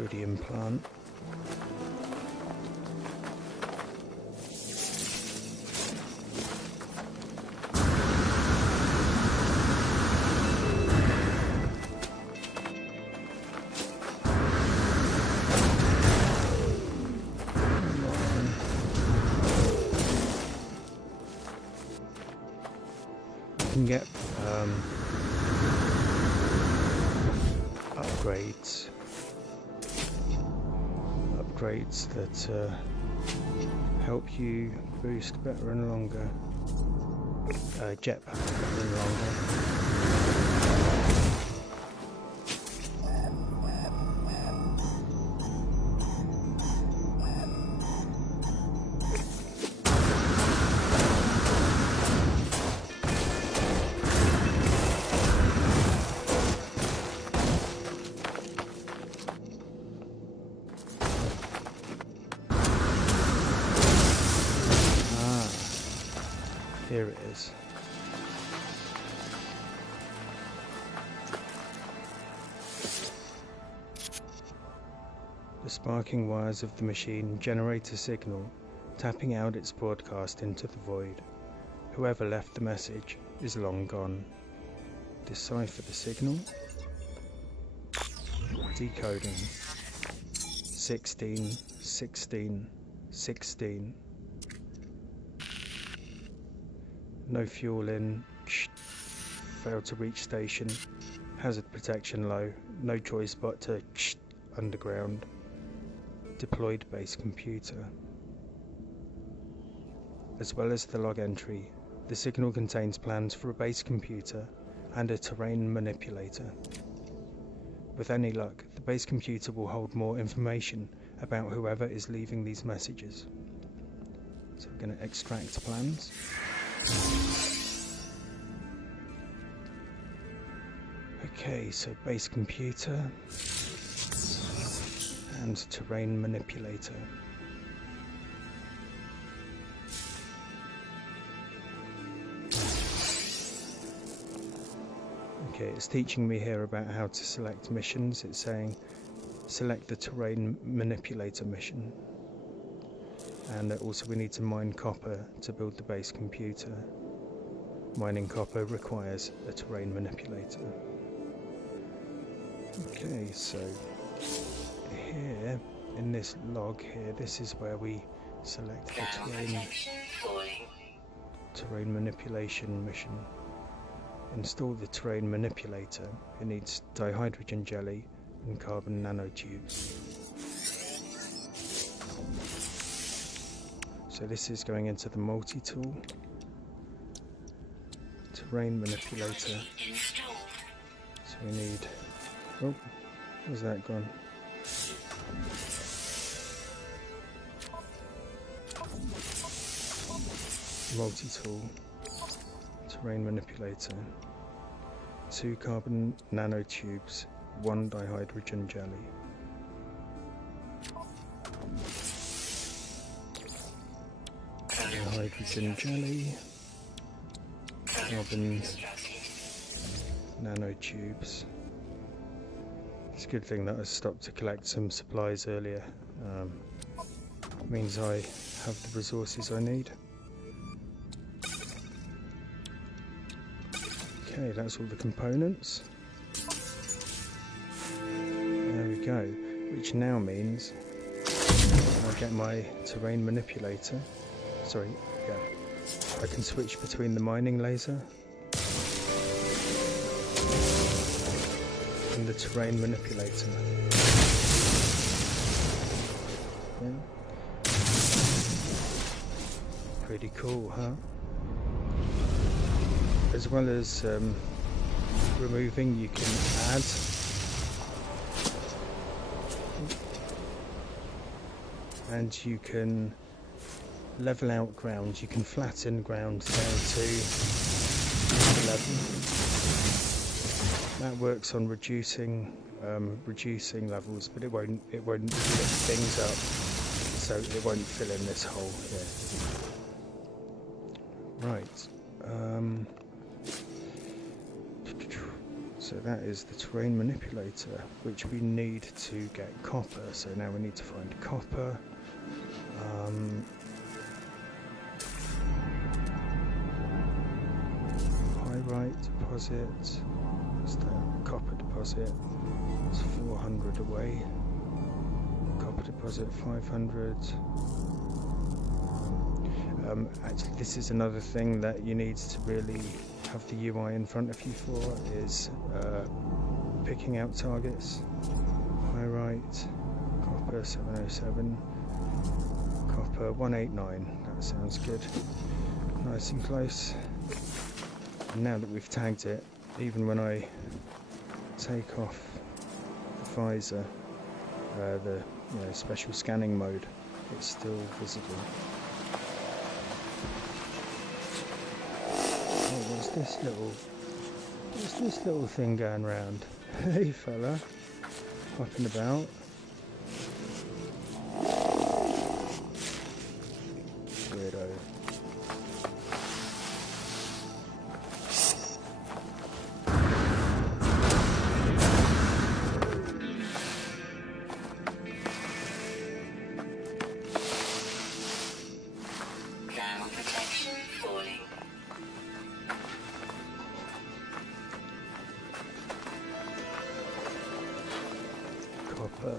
Podium plant. You can get upgrades that help you boost better and longer, jetpack better and longer. Here it is. The sparking wires of the machine generate a signal, tapping out its broadcast into the void. Whoever left the message is long gone. Decipher the signal. Decoding. 16, 16, 16. No fuel in, failed to reach station, hazard protection low, no choice but to underground, deployed base computer. As well as the log entry, the signal contains plans for a base computer and a terrain manipulator. With any luck, the base computer will hold more information about whoever is leaving these messages. So we're going to extract plans. Okay, so base computer and terrain manipulator. Okay, it's teaching me here about how to select missions. It's saying select the terrain manipulator mission. And also we need to mine copper to build the base computer. Mining copper requires a terrain manipulator. Okay, so here in this log here, this is where we select the terrain manipulation mission. Install the terrain manipulator. It needs dihydrogen jelly and carbon nanotubes. So this is going into the multi-tool. Terrain manipulator. So we need... Oh, where's that gone? Multi-tool. Terrain manipulator. 2 carbon nanotubes. 1 dihydrogen jelly. Hydrogen jelly, carbon nanotubes. It's a good thing that I stopped to collect some supplies earlier. Means I have the resources I need. Okay, that's all the components. There we go. Which now means I'll get my terrain manipulator. Sorry, yeah. I can switch between the mining laser and the terrain manipulator. Yeah. Pretty cool, huh? As well as removing, you can add. And you can level out ground. You can flatten ground down to level. That works on reducing levels, but it won't lift things up, so it won't fill in this hole here. Right. So So that is the terrain manipulator, which we need to get copper. So now we need to find copper. Pyrite deposit. What's that? Copper deposit. It's 400 away. Copper deposit 500. Actually, this is another thing that you need to really have the UI in front of you for, is picking out targets. Pyrite, copper 707, copper 189. That sounds good. Nice and close. And now that we've tagged it, even when I take off the visor, the special scanning mode, it's still visible. Oh, what's this little thing going round? Hey fella, hopping about. Weirdo. Copper.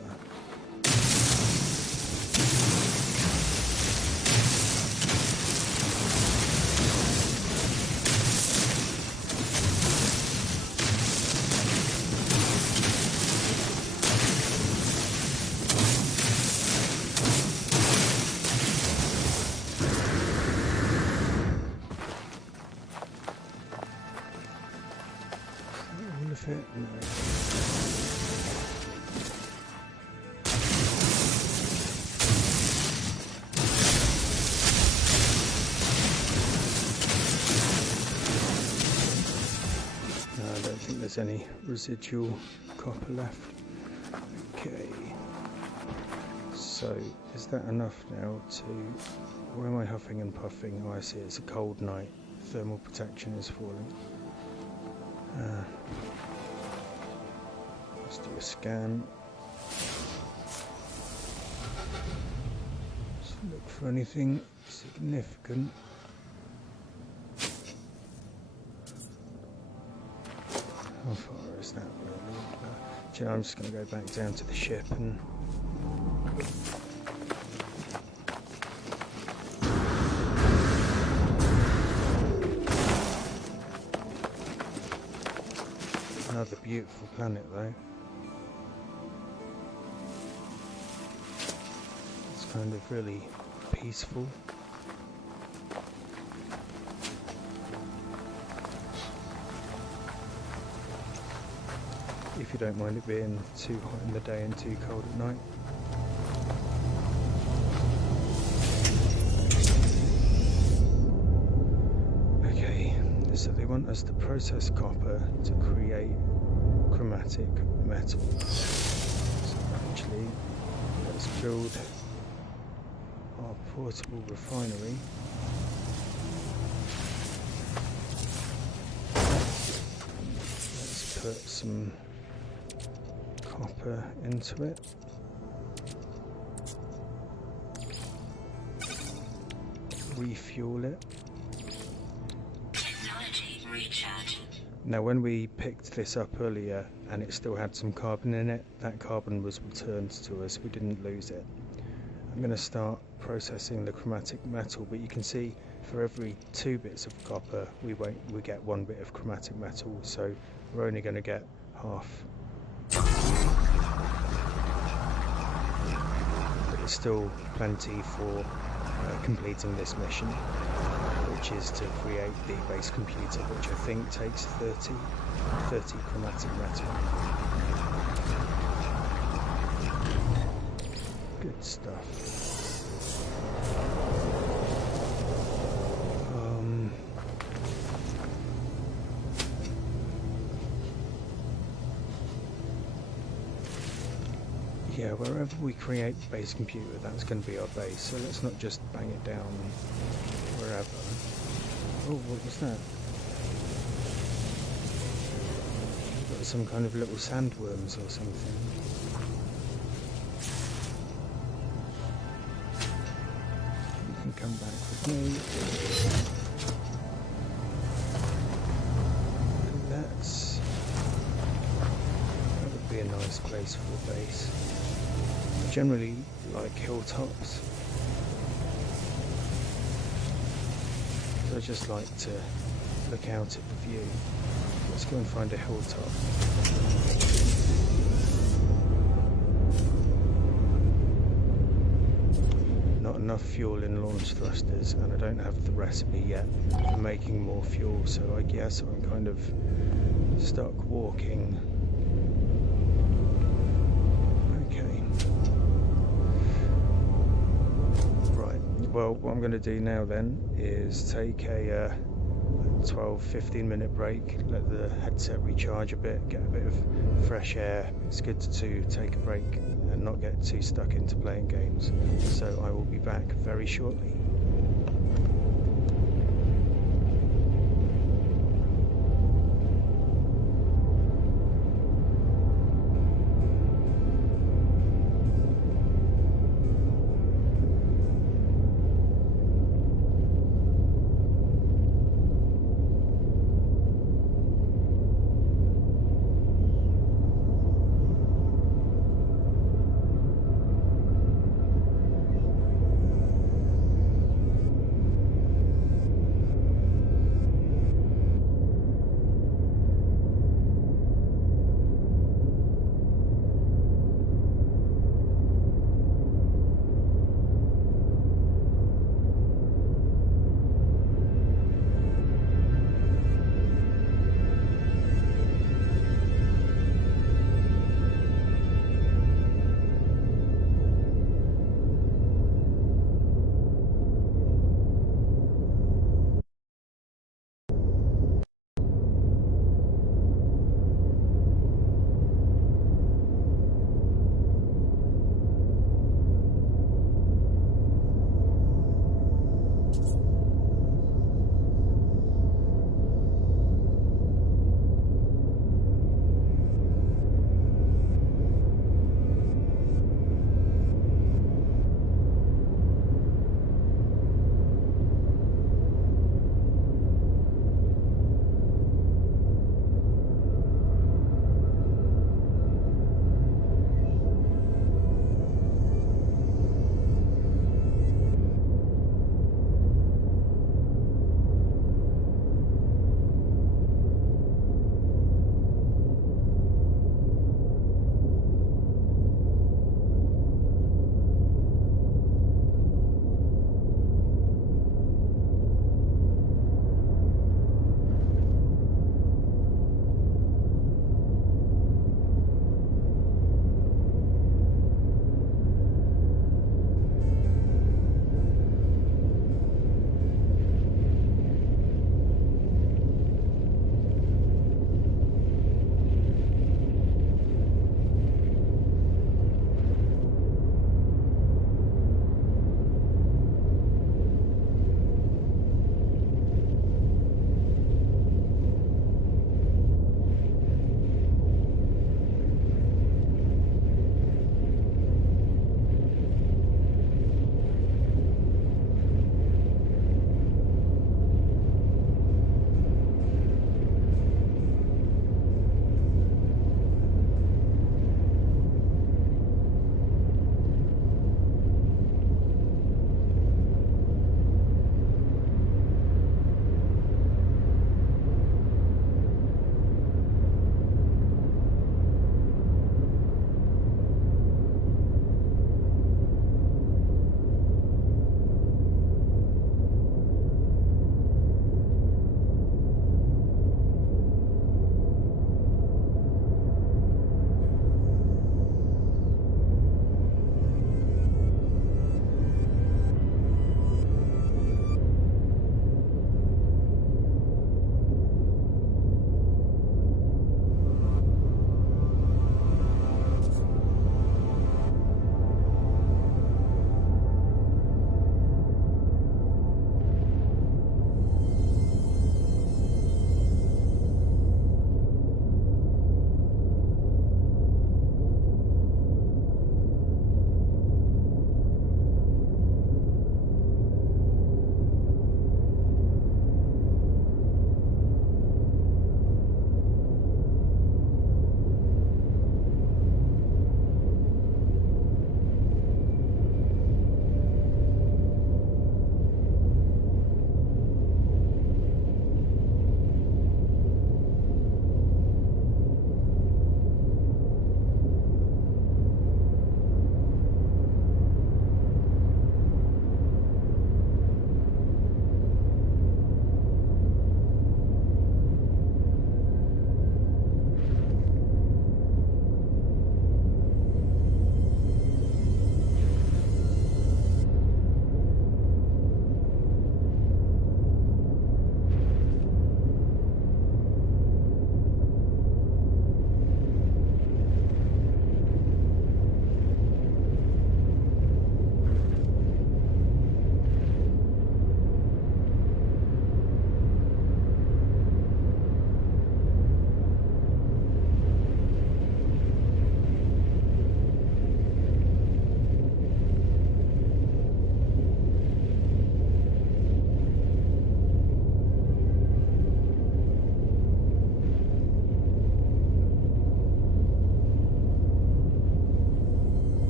All of it? No. There's any residual copper left. Okay, so is that enough now to... Why am I huffing and puffing? Oh, I see, it's a cold night. Thermal protection is falling. Let's do a scan. Let's look for anything significant. How far is that really? I'm just going to go back down to the ship and... Another beautiful planet though. It's kind of really peaceful. If you don't mind it being too hot in the day and too cold at night. Okay, so they want us to process copper to create chromatic metal. So actually, let's build our portable refinery. Let's put some copper into it. Refuel it. Technology recharge. Now when we picked this up earlier and it still had some carbon in it, that carbon was returned to us, we didn't lose it. I'm going to start processing the chromatic metal, but you can see for every 2 bits of copper we get 1 bit of chromatic metal, so we're only going to get half. But it's still plenty for completing this mission, which is to create the base computer, which I think takes 30 chromatic metal. Good stuff. Yeah, wherever we create the base computer, that's going to be our base, so let's not just bang it down wherever. Oh, what was that? We've got some kind of little sandworms or something. You can come back with me. And that would be a nice place for a base. I generally like hilltops. So I just like to look out at the view. Let's go and find a hilltop. Not enough fuel in launch thrusters, and I don't have the recipe yet for making more fuel, so I guess I'm kind of stuck walking. Okay. Right, well, what I'm going to do now then is take a 12-15 minute break, let the headset recharge a bit, get a bit of fresh air. It's good to take a break and not get too stuck into playing games. So I will be back very shortly.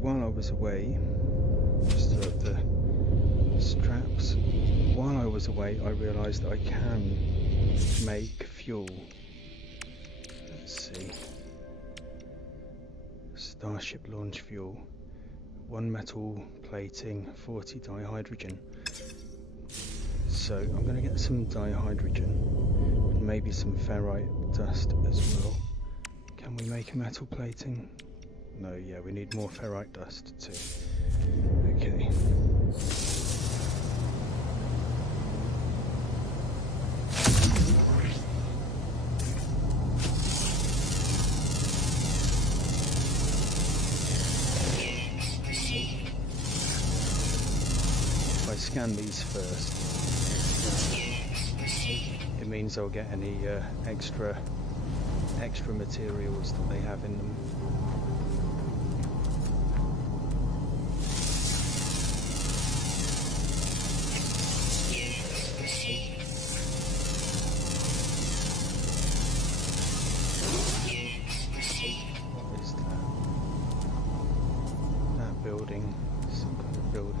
while I was away, just the straps, while I was away I realised I can make fuel. Let's see. Starship launch fuel. 1 metal plating, 40 dihydrogen. So I'm going to get some dihydrogen and maybe some ferrite dust as well. Can we make a metal plating? No, yeah, we need more ferrite dust too. Okay. If I scan these first, it means I'll get any extra materials that they have in them. What is that? That building, some kind of building.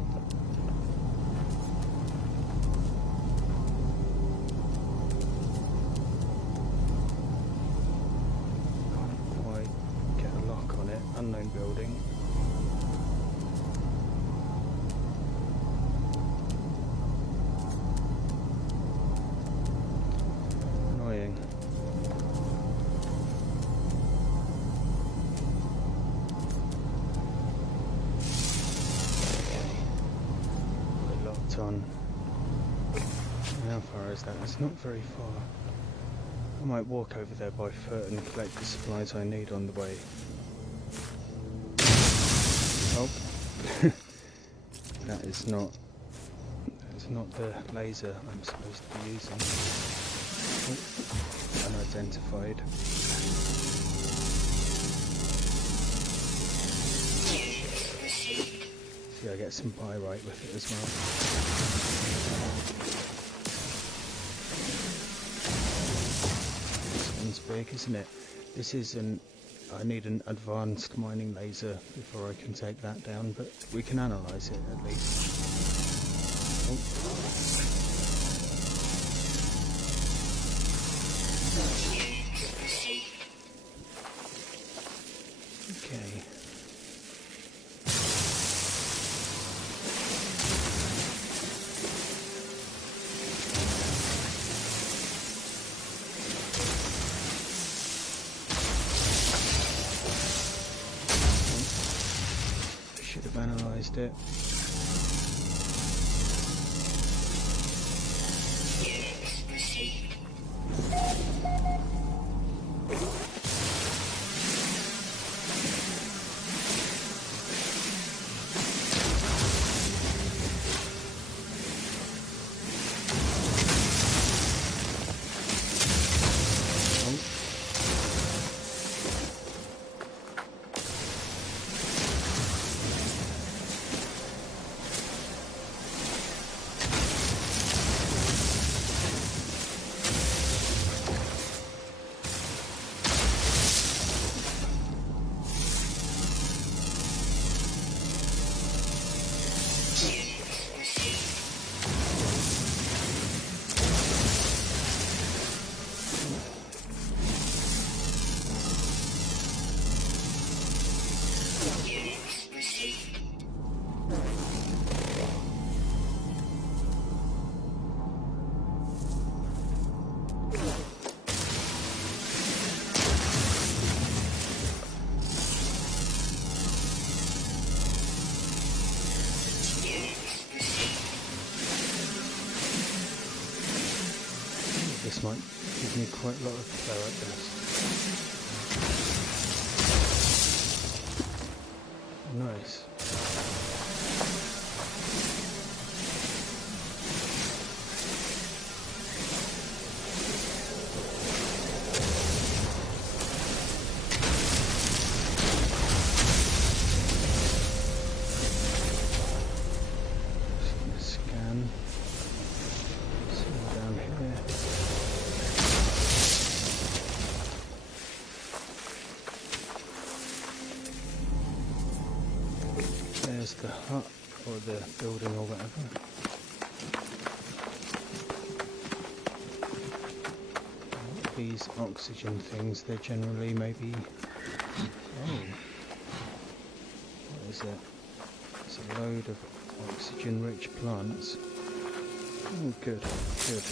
Unknown building. Annoying. We're locked on. How far is that? It's not very far. I might walk over there by foot and collect the supplies I need on the way. Oh, that's not the laser I'm supposed to be using. Oh, unidentified. See, I get some pyrite with it as well. This one's big, isn't it? This is I need an advanced mining laser before I can take that down, but we can analyse it at least. Oh. Okay. Should have analysed it. This might give me quite a lot of ferrite dust. Nice. Scan. See down here. hut or the building or whatever. These oxygen things, they're generally maybe... Oh, what is it? It's a load of oxygen-rich plants. Oh, good, good.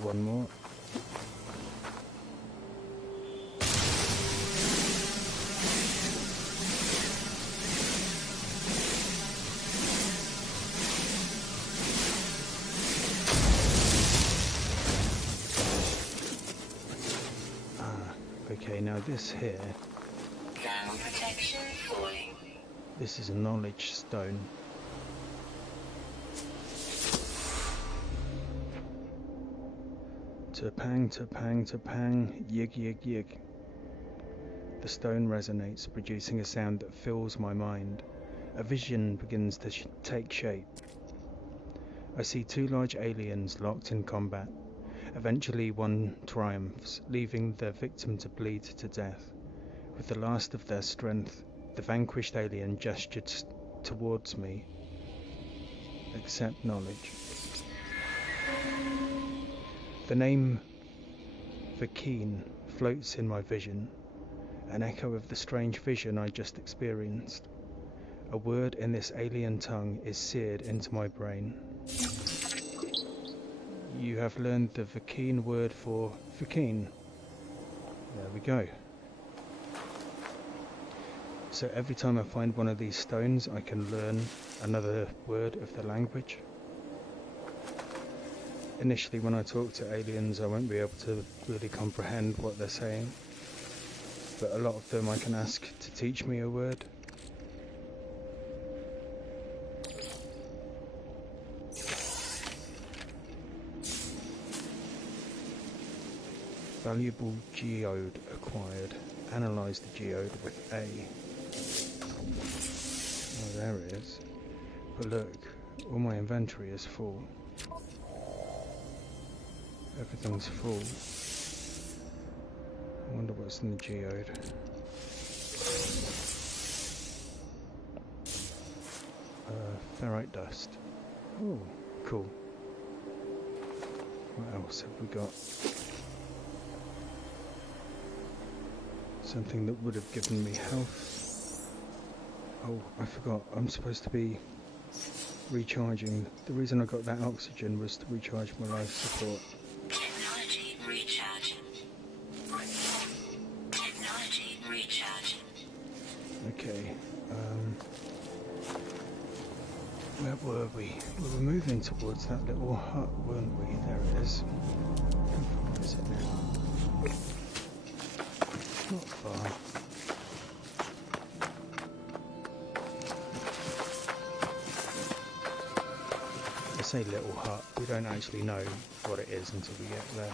One more. Okay, now this here. Thermal protection falling. This is a knowledge stone. Topang, topang, topang, yig, yig, yig. The stone resonates, producing a sound that fills my mind. A vision begins to take shape. I see two large aliens locked in combat. Eventually one triumphs, leaving their victim to bleed to death. With the last of their strength, the vanquished alien gestured towards me. Accept knowledge. The name Vakeen floats in my vision, an echo of the strange vision I just experienced. A word in this alien tongue is seared into my brain. You have learned the Vakeen word for Vakeen. There we go. So every time I find one of these stones, I can learn another word of the language. Initially, when I talk to aliens, I won't be able to really comprehend what they're saying, but a lot of them I can ask to teach me a word. Valuable geode acquired. Analyze the geode with A. Oh, there it is. But look, all my inventory is full. Everything's full. I wonder what's in the geode. Ferrite dust. Oh, cool. What else have we got? Something that would have given me health. Oh, I forgot. I'm supposed to be recharging. The reason I got that oxygen was to recharge my life support. Technology recharging. Technology recharging. Okay. Where were we? We were moving towards that little hut, weren't we? There it is. How far is it now? Not far. I say little hut, we don't actually know what it is until we get there.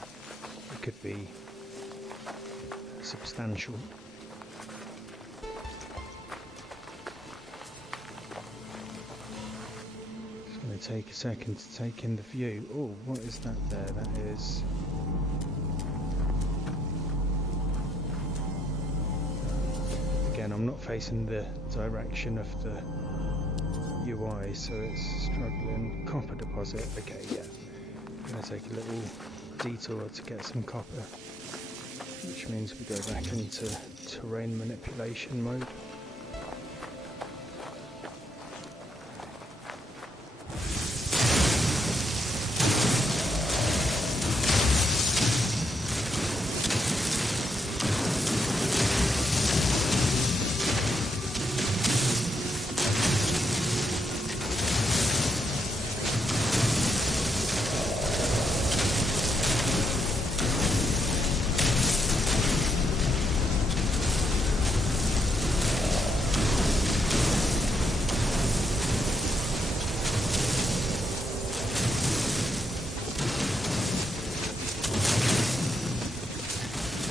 It could be substantial. Just going to take a second to take in the view. Oh, what is that there? That is... Again, I'm not facing the direction of the UI, so it's struggling. Copper deposit. Okay, yeah. I'm going to take a little detour to get some copper, which means we go back into terrain manipulation mode.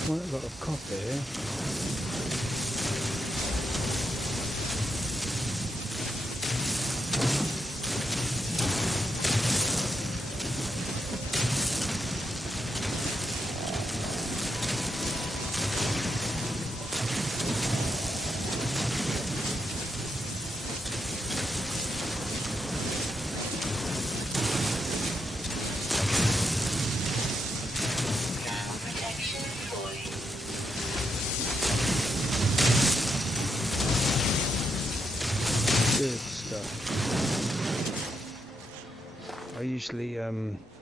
Quite a lot of copper here. Thermal protection falling. Good stuff. I usually,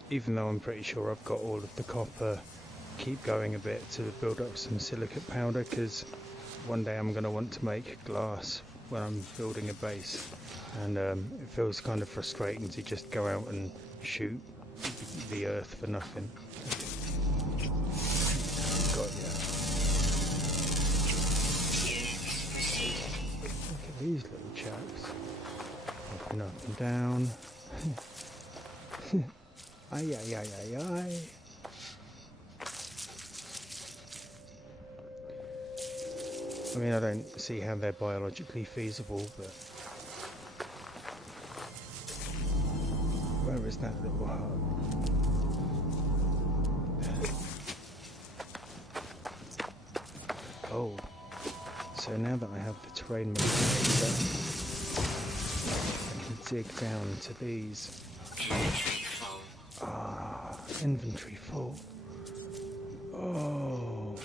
even though I'm pretty sure I've got all of the copper, keep going a bit to build up some silicate powder, because one day I'm going to want to make glass when I'm building a base, and it feels kind of frustrating to just go out and shoot the earth for nothing. Got ya. Units received. Look at these little chaps. Up and up and down. Ay, ay, ay, ay, ay. I mean, I don't see how they're biologically feasible, but where is that little hut? Oh, so now that I have the terrain manipulator, I can dig down to these. Inventory full. Ah, inventory full. Oh,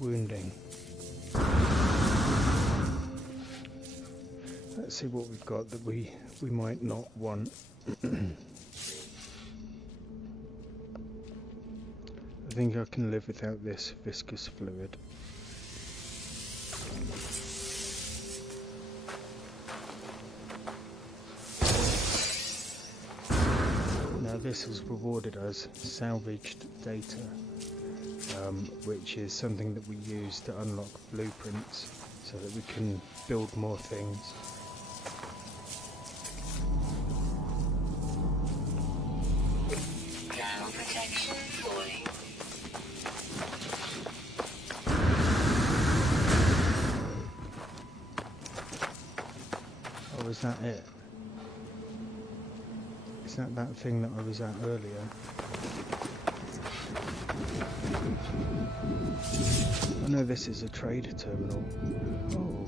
wounding. Let's see what we've got that we might not want. I think I can live without this viscous fluid. Now this has rewarded us salvaged data, which is something that we use to unlock blueprints so that we can build more things. Thermal protection falling. Oh, is that it? Is that that thing that I was at earlier? Oh no, this is a trade terminal. Oh.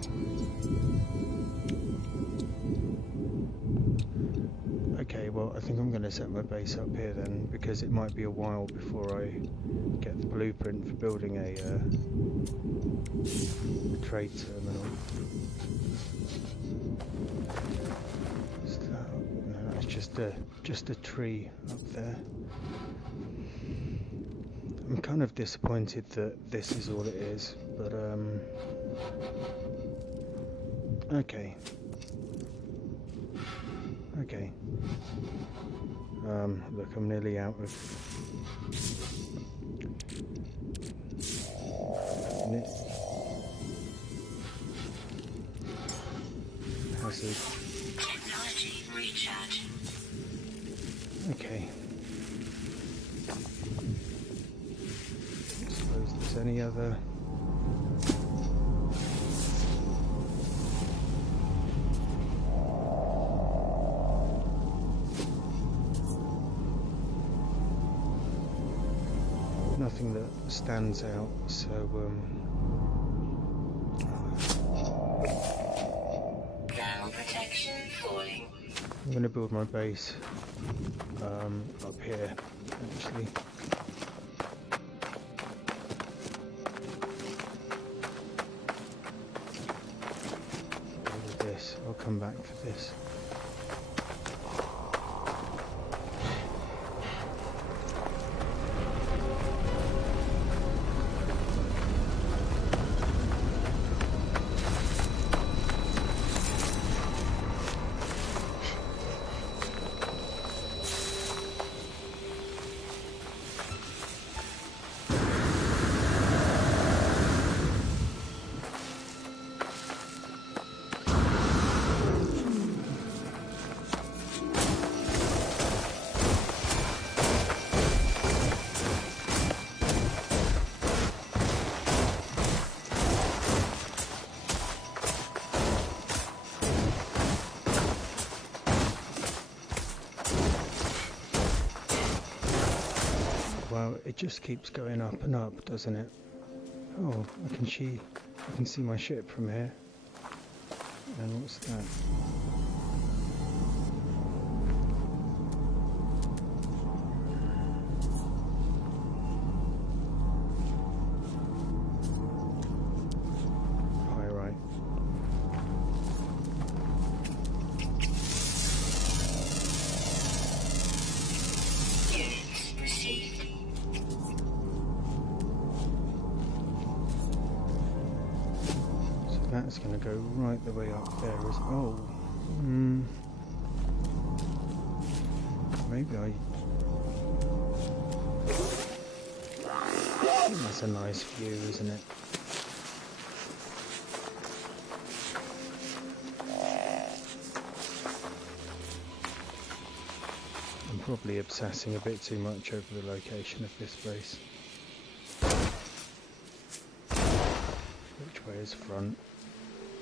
Okay, well I think I'm going to set my base up here then, because it might be a while before I get the blueprint for building a trade terminal. Is that, no, that's just a tree up there. I'm kind of disappointed that this is all it is, but okay. Okay. Look, I'm nearly out of hazard. Technology recharge. Okay. Suppose there's any other. Nothing that stands out, so Thermal protection falling. I'm going to build my base up here, actually. All of this, I'll come back for this. It just keeps going up and up, doesn't it? Oh, I can see my ship from here. And what's that? That's going to go right the way up there as well. Maybe that's a nice view, isn't it? I'm probably obsessing a bit too much over the location of this base. Which way is front?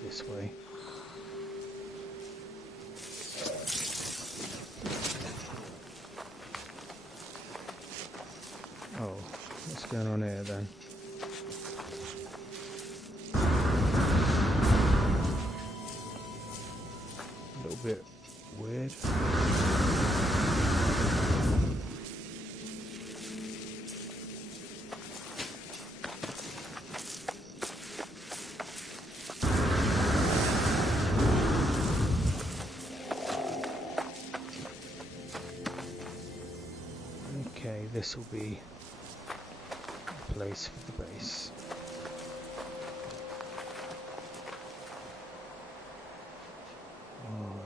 This way. Oh, what's going on here then? A little bit weird. Okay, this will be a place for the base. Oh,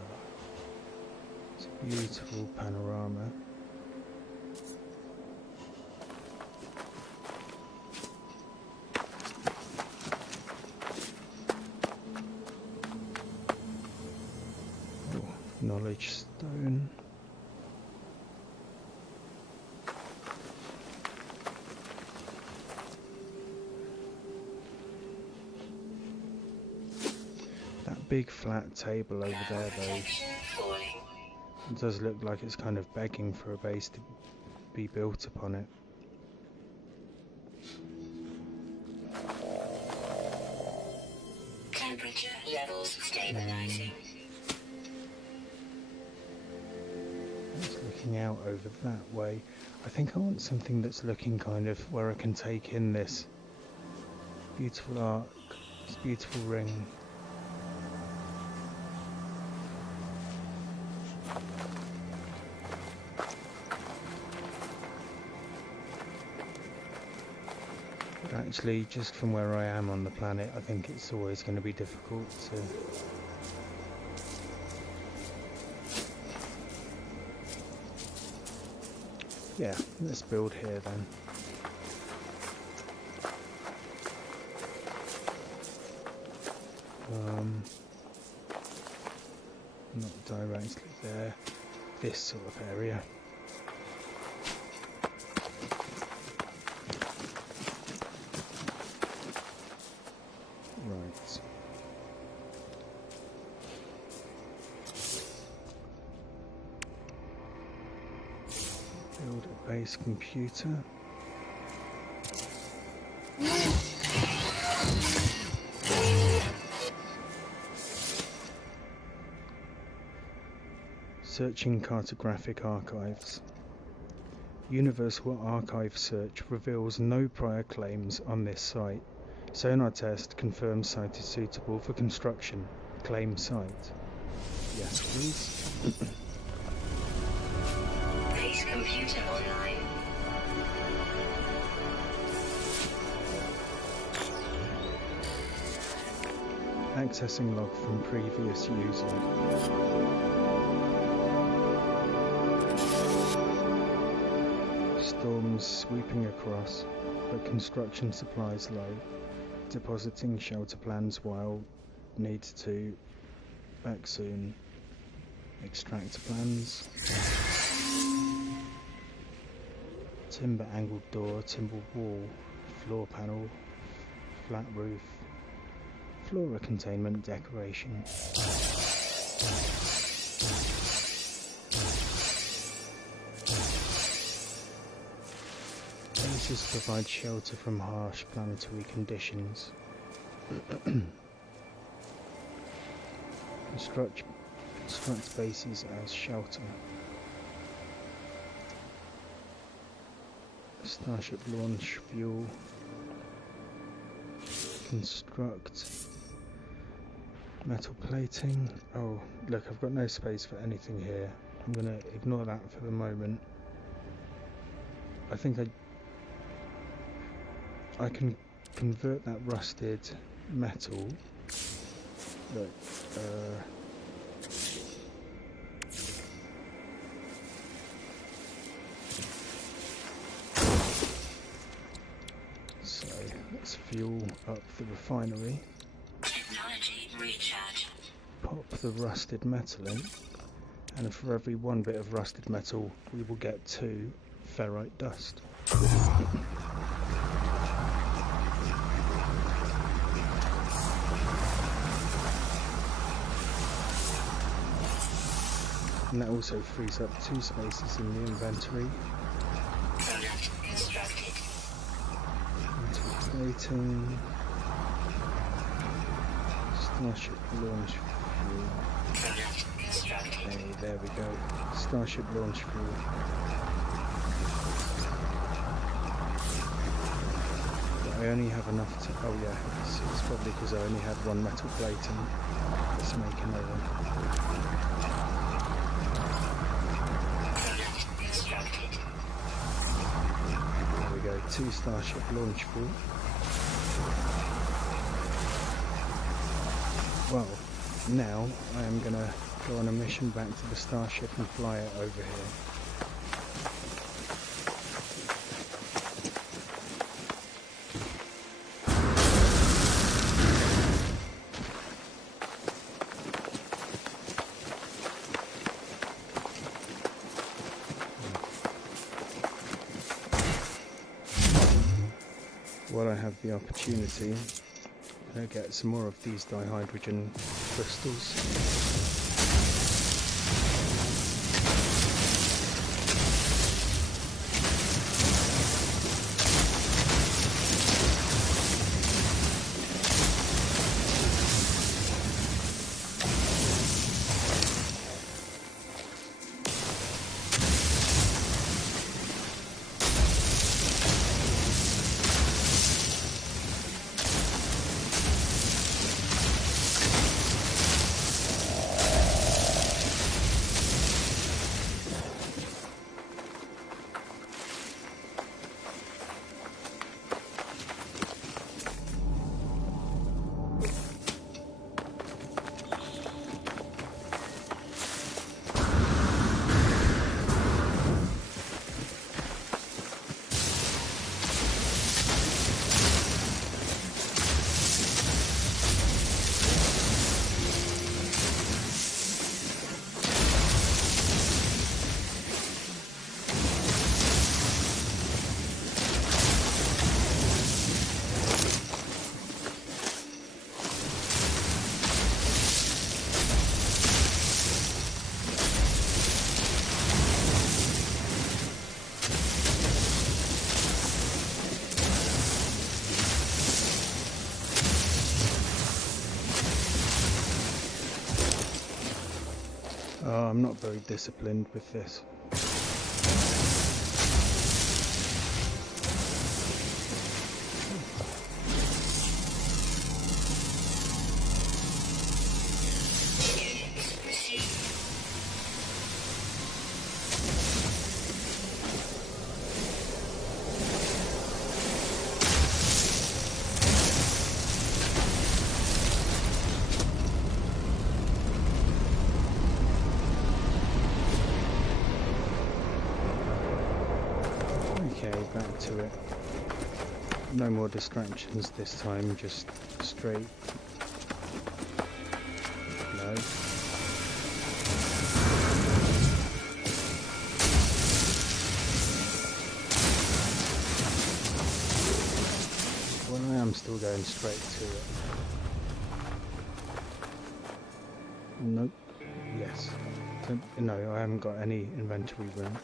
it's a beautiful panorama. Oh, knowledge stone. Big flat table over there though, it does look like it's kind of begging for a base to be built upon it. Temperature levels stabilizing. It's looking out over that way. I think I want something that's looking kind of where I can take in this beautiful arc, this beautiful ring. Actually, just from where I am on the planet, I think it's always going to be difficult to... Yeah, let's build here then. Not directly there, this sort of area. Right. Build a base computer. Searching cartographic archives. Universal Archive search reveals no prior claims on this site. Sonar test confirms site is suitable for construction. Claim site. Yes, please. Base computer online. Accessing log from previous user. Storms sweeping across, but construction supplies low. Depositing shelter plans while need to. Back soon. Extractor plans. Timber angled door, timber wall, floor panel, flat roof, flora containment decoration. Base purpose is to provide shelter from harsh planetary conditions. Construct bases as shelter. Starship launch fuel. Construct metal plating. Oh, look, I've got no space for anything here. I'm gonna ignore that for the moment. I think I can convert that rusted metal. Look, so let's fuel up the refinery. Technology recharge. Pop the rusted metal in, and for every 1 bit of rusted metal we will get 2 ferrite dust. And that also frees up 2 spaces in the inventory. Product constructed. Metal plating. Starship launch fuel. Product constructed. Hey, there we go. Starship launch fuel. But I only have enough to... Oh yeah, it's probably because I only had 1 metal plating. Let's make another one. There we go, 2 Starship launch fuel. Well, now I am going to go on a mission back to the Starship and fly it over here. While I have the opportunity, I'll get some more of these dihydrogen crystals. Oh, I'm not very disciplined with this. Okay, back to it. No more distractions this time, just straight. No. Well, I am still going straight to it. Nope. Yes. No, I haven't got any inventory room.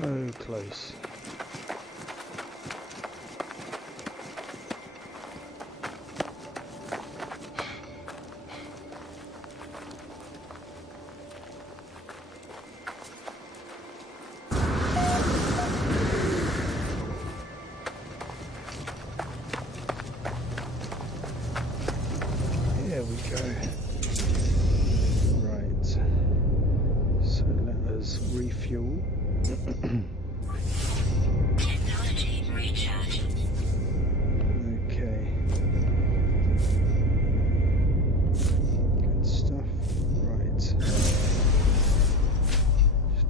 So close. There we go. Right. So let us refuel. Technology recharge. Okay. Good stuff. Right. Just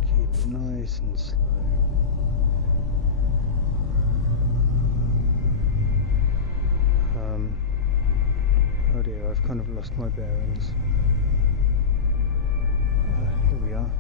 keep it nice and slow. Oh dear, I've kind of lost my bearings. Here we are.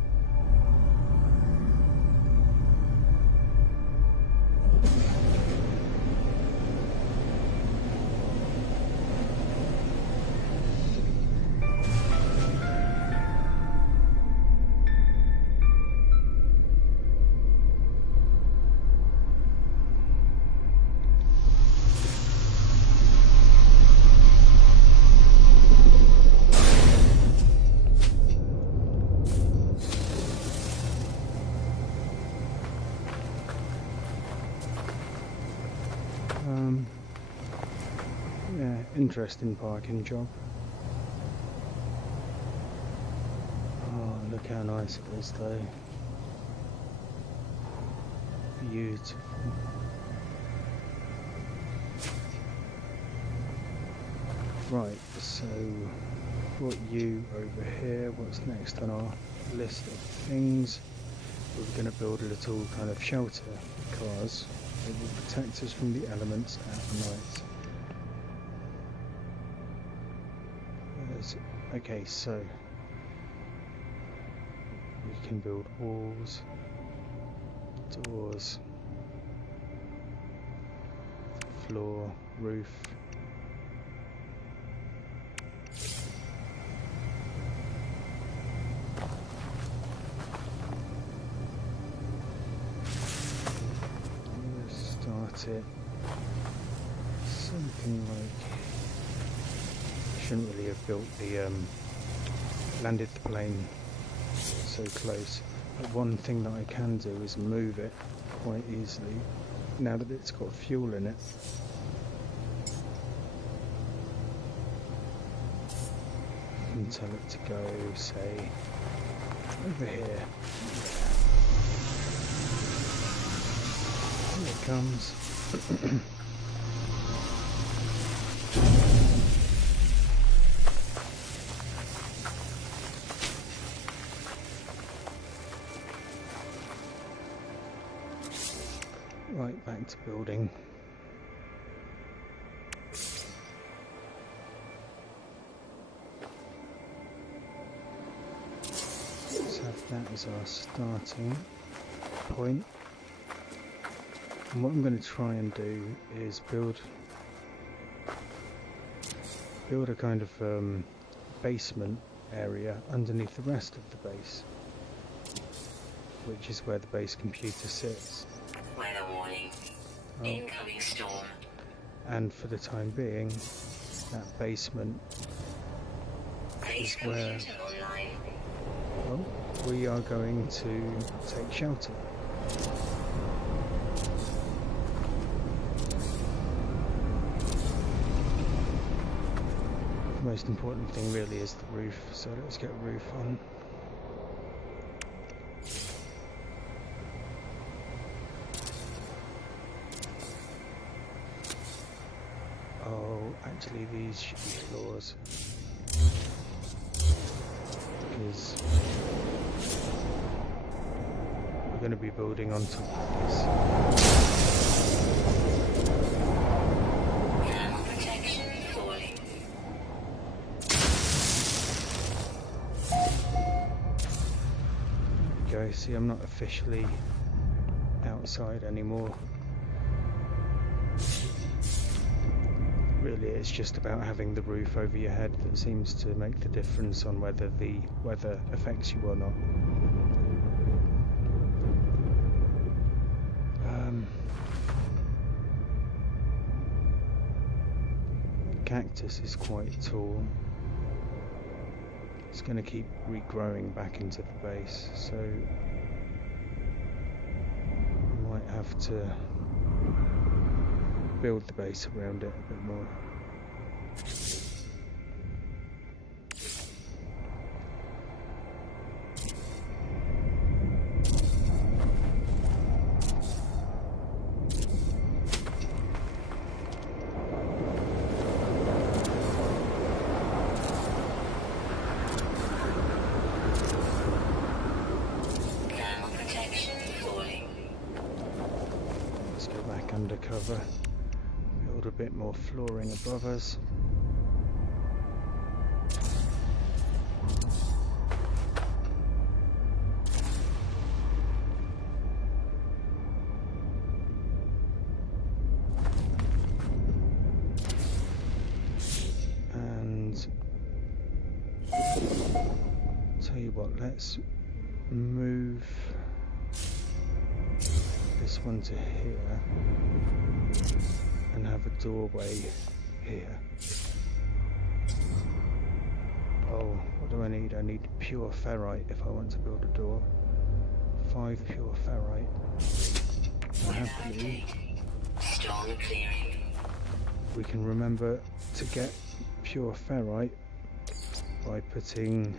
Yeah, interesting parking job. Oh, look how nice it is though. Beautiful. Right, so got you over here. What's next on our list of things? We're going to build a little kind of shelter cars that will protect us from the elements at night. Okay, so we can build walls, doors, floor, roof. Let's start it something like. Shouldn't really have built the landed the plane so close, but one thing that I can do is move it quite easily now that it's got fuel in it. And tell it to go, say, over here. Here it comes. Right, back to building. Let's have that as our starting point. And what I'm going to try and do is build a kind of basement area underneath the rest of the base, which is where the base computer sits. Weather warning. Incoming storm. And for the time being, that basement Base is where computer online. we are going to take shelter. The most important thing really is the roof, so let's get a roof on. Oh, actually these should be floors, because we're going to be building on top of this. Thermal protection falling. There we go, see I'm not officially outside anymore. Really, it's just about having the roof over your head that seems to make the difference on whether the weather affects you or not. cactus is quite tall. It's going to keep regrowing back into the base, so I might have to build the base around it a bit more. Undercover, build a bit more flooring above us. And tell you what, let's move this one to here and have a doorway here. Oh, what do I need? I need pure ferrite if I want to build a door. 5 pure ferrite. And happily, we can remember to get pure ferrite by putting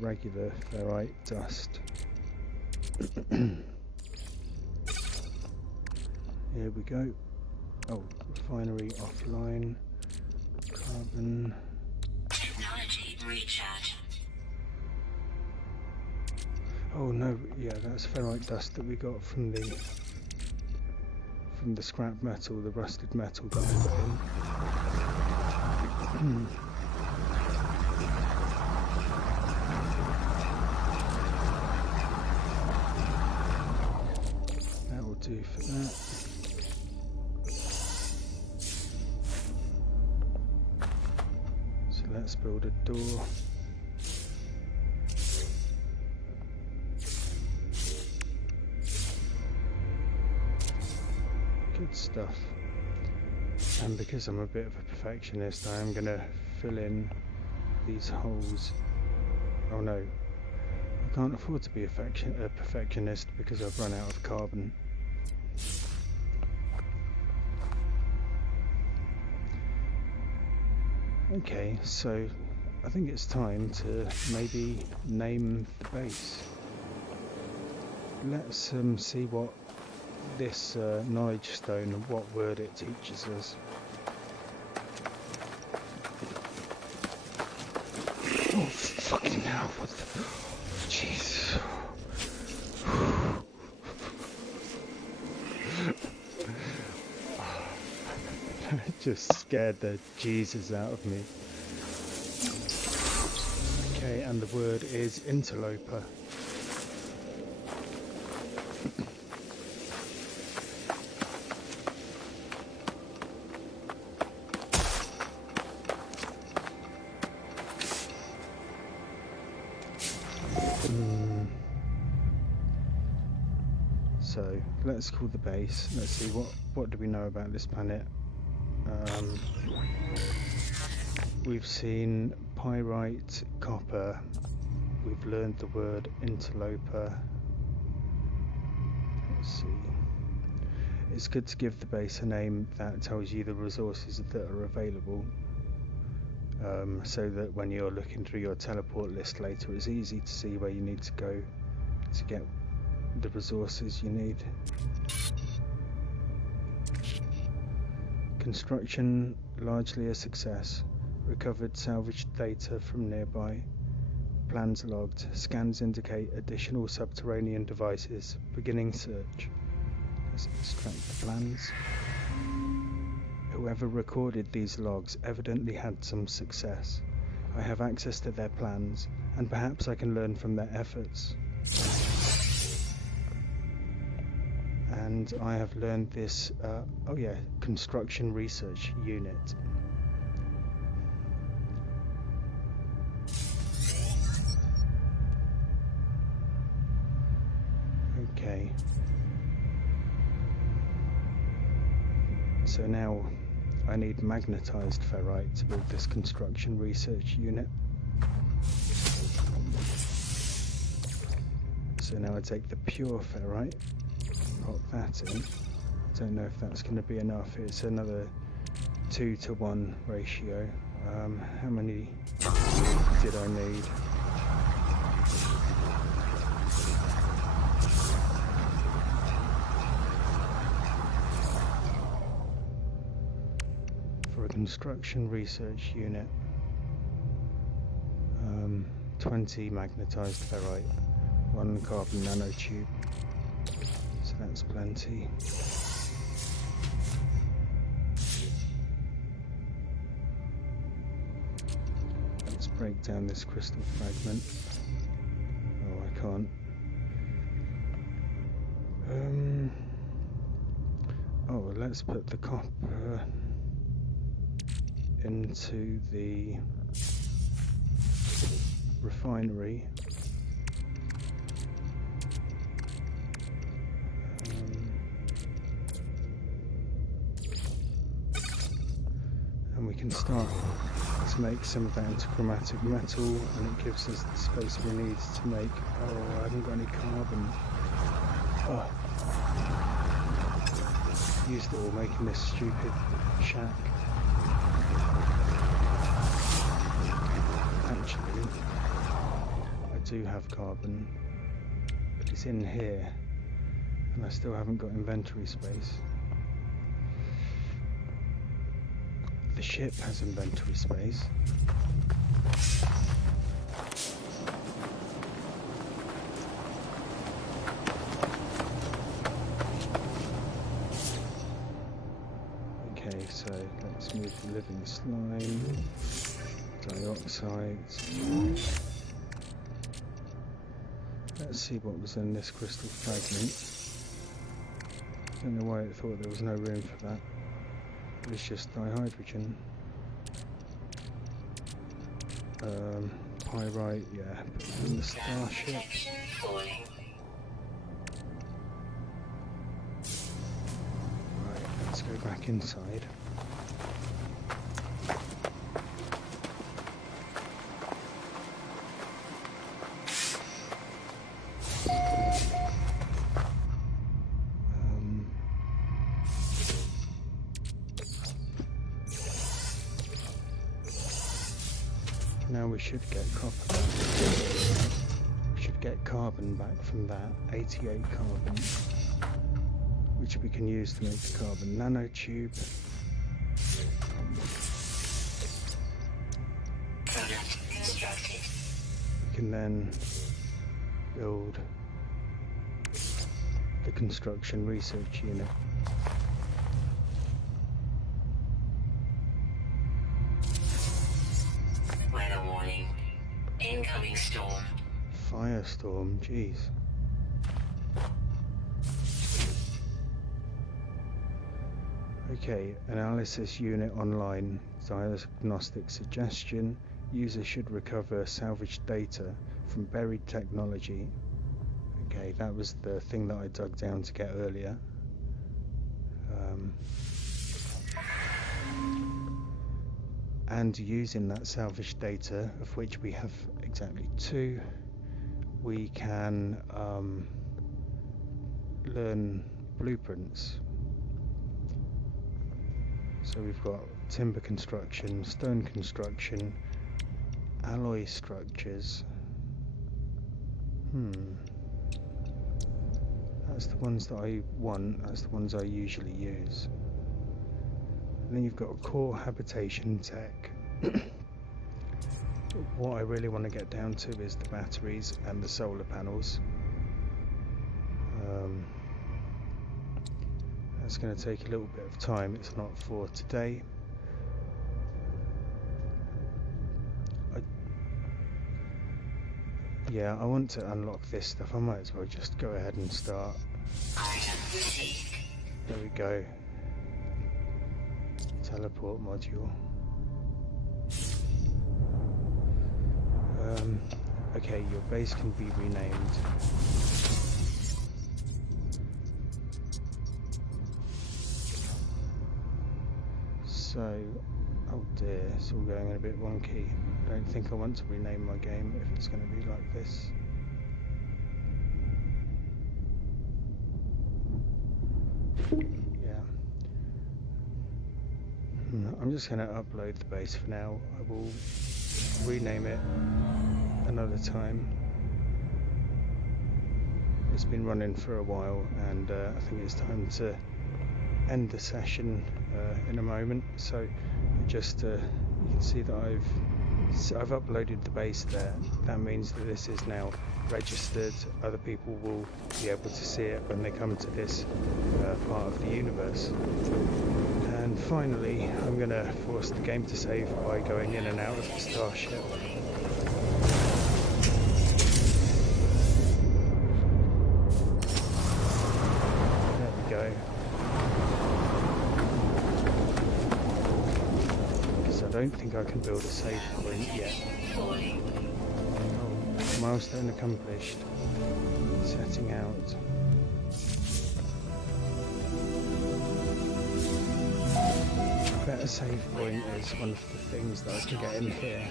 regular ferrite dust. Here we go. Oh, refinery offline. Carbon. Technology recharge. Oh no, yeah, that's ferrite dust that we got from the scrap metal, the rusted metal that I put in. That will do for that. Let's build a door. Good stuff. And because I'm a bit of a perfectionist, I am going to fill in these holes. Oh no, I can't afford to be a perfectionist because I've run out of carbon. Okay, so I think it's time to maybe name the base. Let's see what this knowledge stone, what word it teaches us. Oh fucking hell, what the... Jeez. Just scared the Jesus out of me. Okay, and the word is interloper. So let's call the base. Let's see what do we know about this planet. We've seen pyrite, copper. We've learned the word interloper. Let's see. It's good to give the base a name that tells you the resources that are available, so that when you're looking through your teleport list later, it's easy to see where you need to go to get the resources you need. Construction largely a success. Recovered salvaged data from nearby. Plans logged. Scans indicate additional subterranean devices. Beginning search. Let's extract the plans. Whoever recorded these logs evidently had some success. I have access to their plans, and perhaps I can learn from their efforts. And I have learned this, construction research unit. Okay. So now I need magnetized ferrite to build this construction research unit. So now I take the pure ferrite, pop that in. I don't know if that's going to be enough. It's another 2-to-1 ratio. How many did I need? For a construction research unit, 20 magnetized ferrite, 1 carbon nanotube, so that's plenty. Let's break down this crystal fragment. Oh, I can't. Oh, let's put the copper into the refinery. And we can start to make some of that into chromatic metal, and it gives us the space we need to make. Oh, I haven't got any carbon. Oh. Used it all making this stupid shack. Actually, I do have carbon, but it's in here, and I still haven't got inventory space. The ship has inventory space. Okay, so let's move the living slime, dioxides. Let's see what was in this crystal fragment. I don't know why it thought there was no room for that. It's just dihydrogen. Pyrite, yeah, put it in the starship. Right, let's go back inside. Now we should get copper back. We should get carbon back from that, 88 carbon, which we can use to make the carbon nanotube. We can then build the construction research unit. Incoming storm. Firestorm, jeez. Okay, analysis unit online. Diagnostic suggestion. User should recover salvaged data from buried technology. Okay, that was the thing that I dug down to get earlier. And using that salvaged data, of which we have exactly 2, we can learn blueprints. So we've got timber construction, stone construction, alloy structures. That's the ones that I want, that's the ones I usually use. And then you've got a core habitation tech. What I really want to get down to is the batteries and the solar panels. That's going to take a little bit of time. It's not for today. Yeah, I want to unlock this stuff. I might as well just go ahead and start. There we go. Teleport module. Okay, your base can be renamed. So So, oh dear, it's all going a bit wonky. I don't think I want to rename my game if it's going to be like this. Yeah. I'm just going to upload the base for now. I will rename it another time. It's been running for a while, and I think it's time to end the session in a moment. So just you can see that I've uploaded the base there. That means that this is now registered. Other people will be able to see it when they come to this part of the universe. And finally, I'm going to force the game to save by going in and out of the starship. There we go. Because I don't think I can build a save point yet. Oh, milestone accomplished. Setting out. Better save point is one of the things that I can get in here.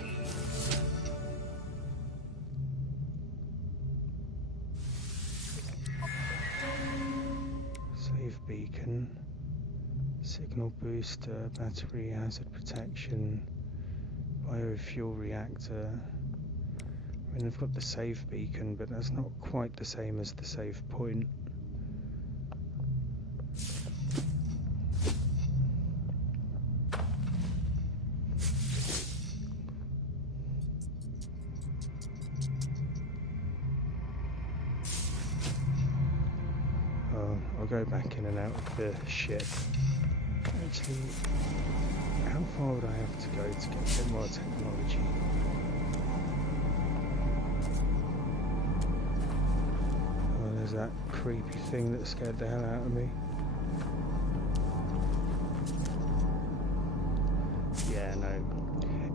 Save beacon, signal booster, battery hazard protection, biofuel reactor. I mean, I've got the save beacon, but that's not quite the same as the save point. I'll go back in and out of the ship. Actually, how far would I have to go to get a bit more technology? Oh, there's that creepy thing that scared the hell out of me. Yeah, no,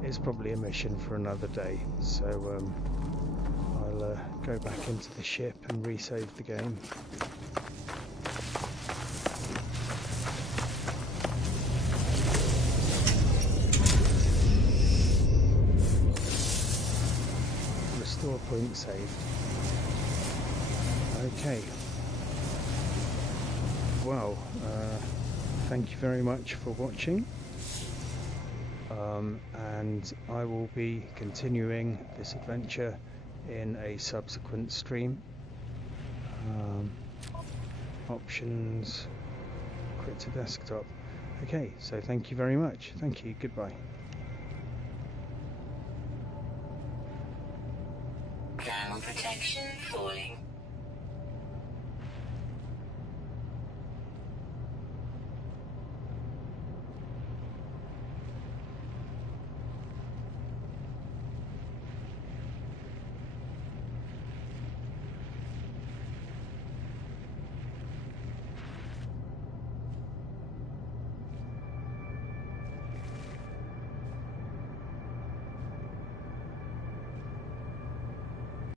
it's probably a mission for another day, so I'll go back into the ship and resave the game. Restore point saved. Okay. Well, thank you very much for watching. And I will be continuing this adventure in a subsequent stream. Options, quit to desktop. Okay, so thank you very much. Thank you, goodbye. Thermal protection falling.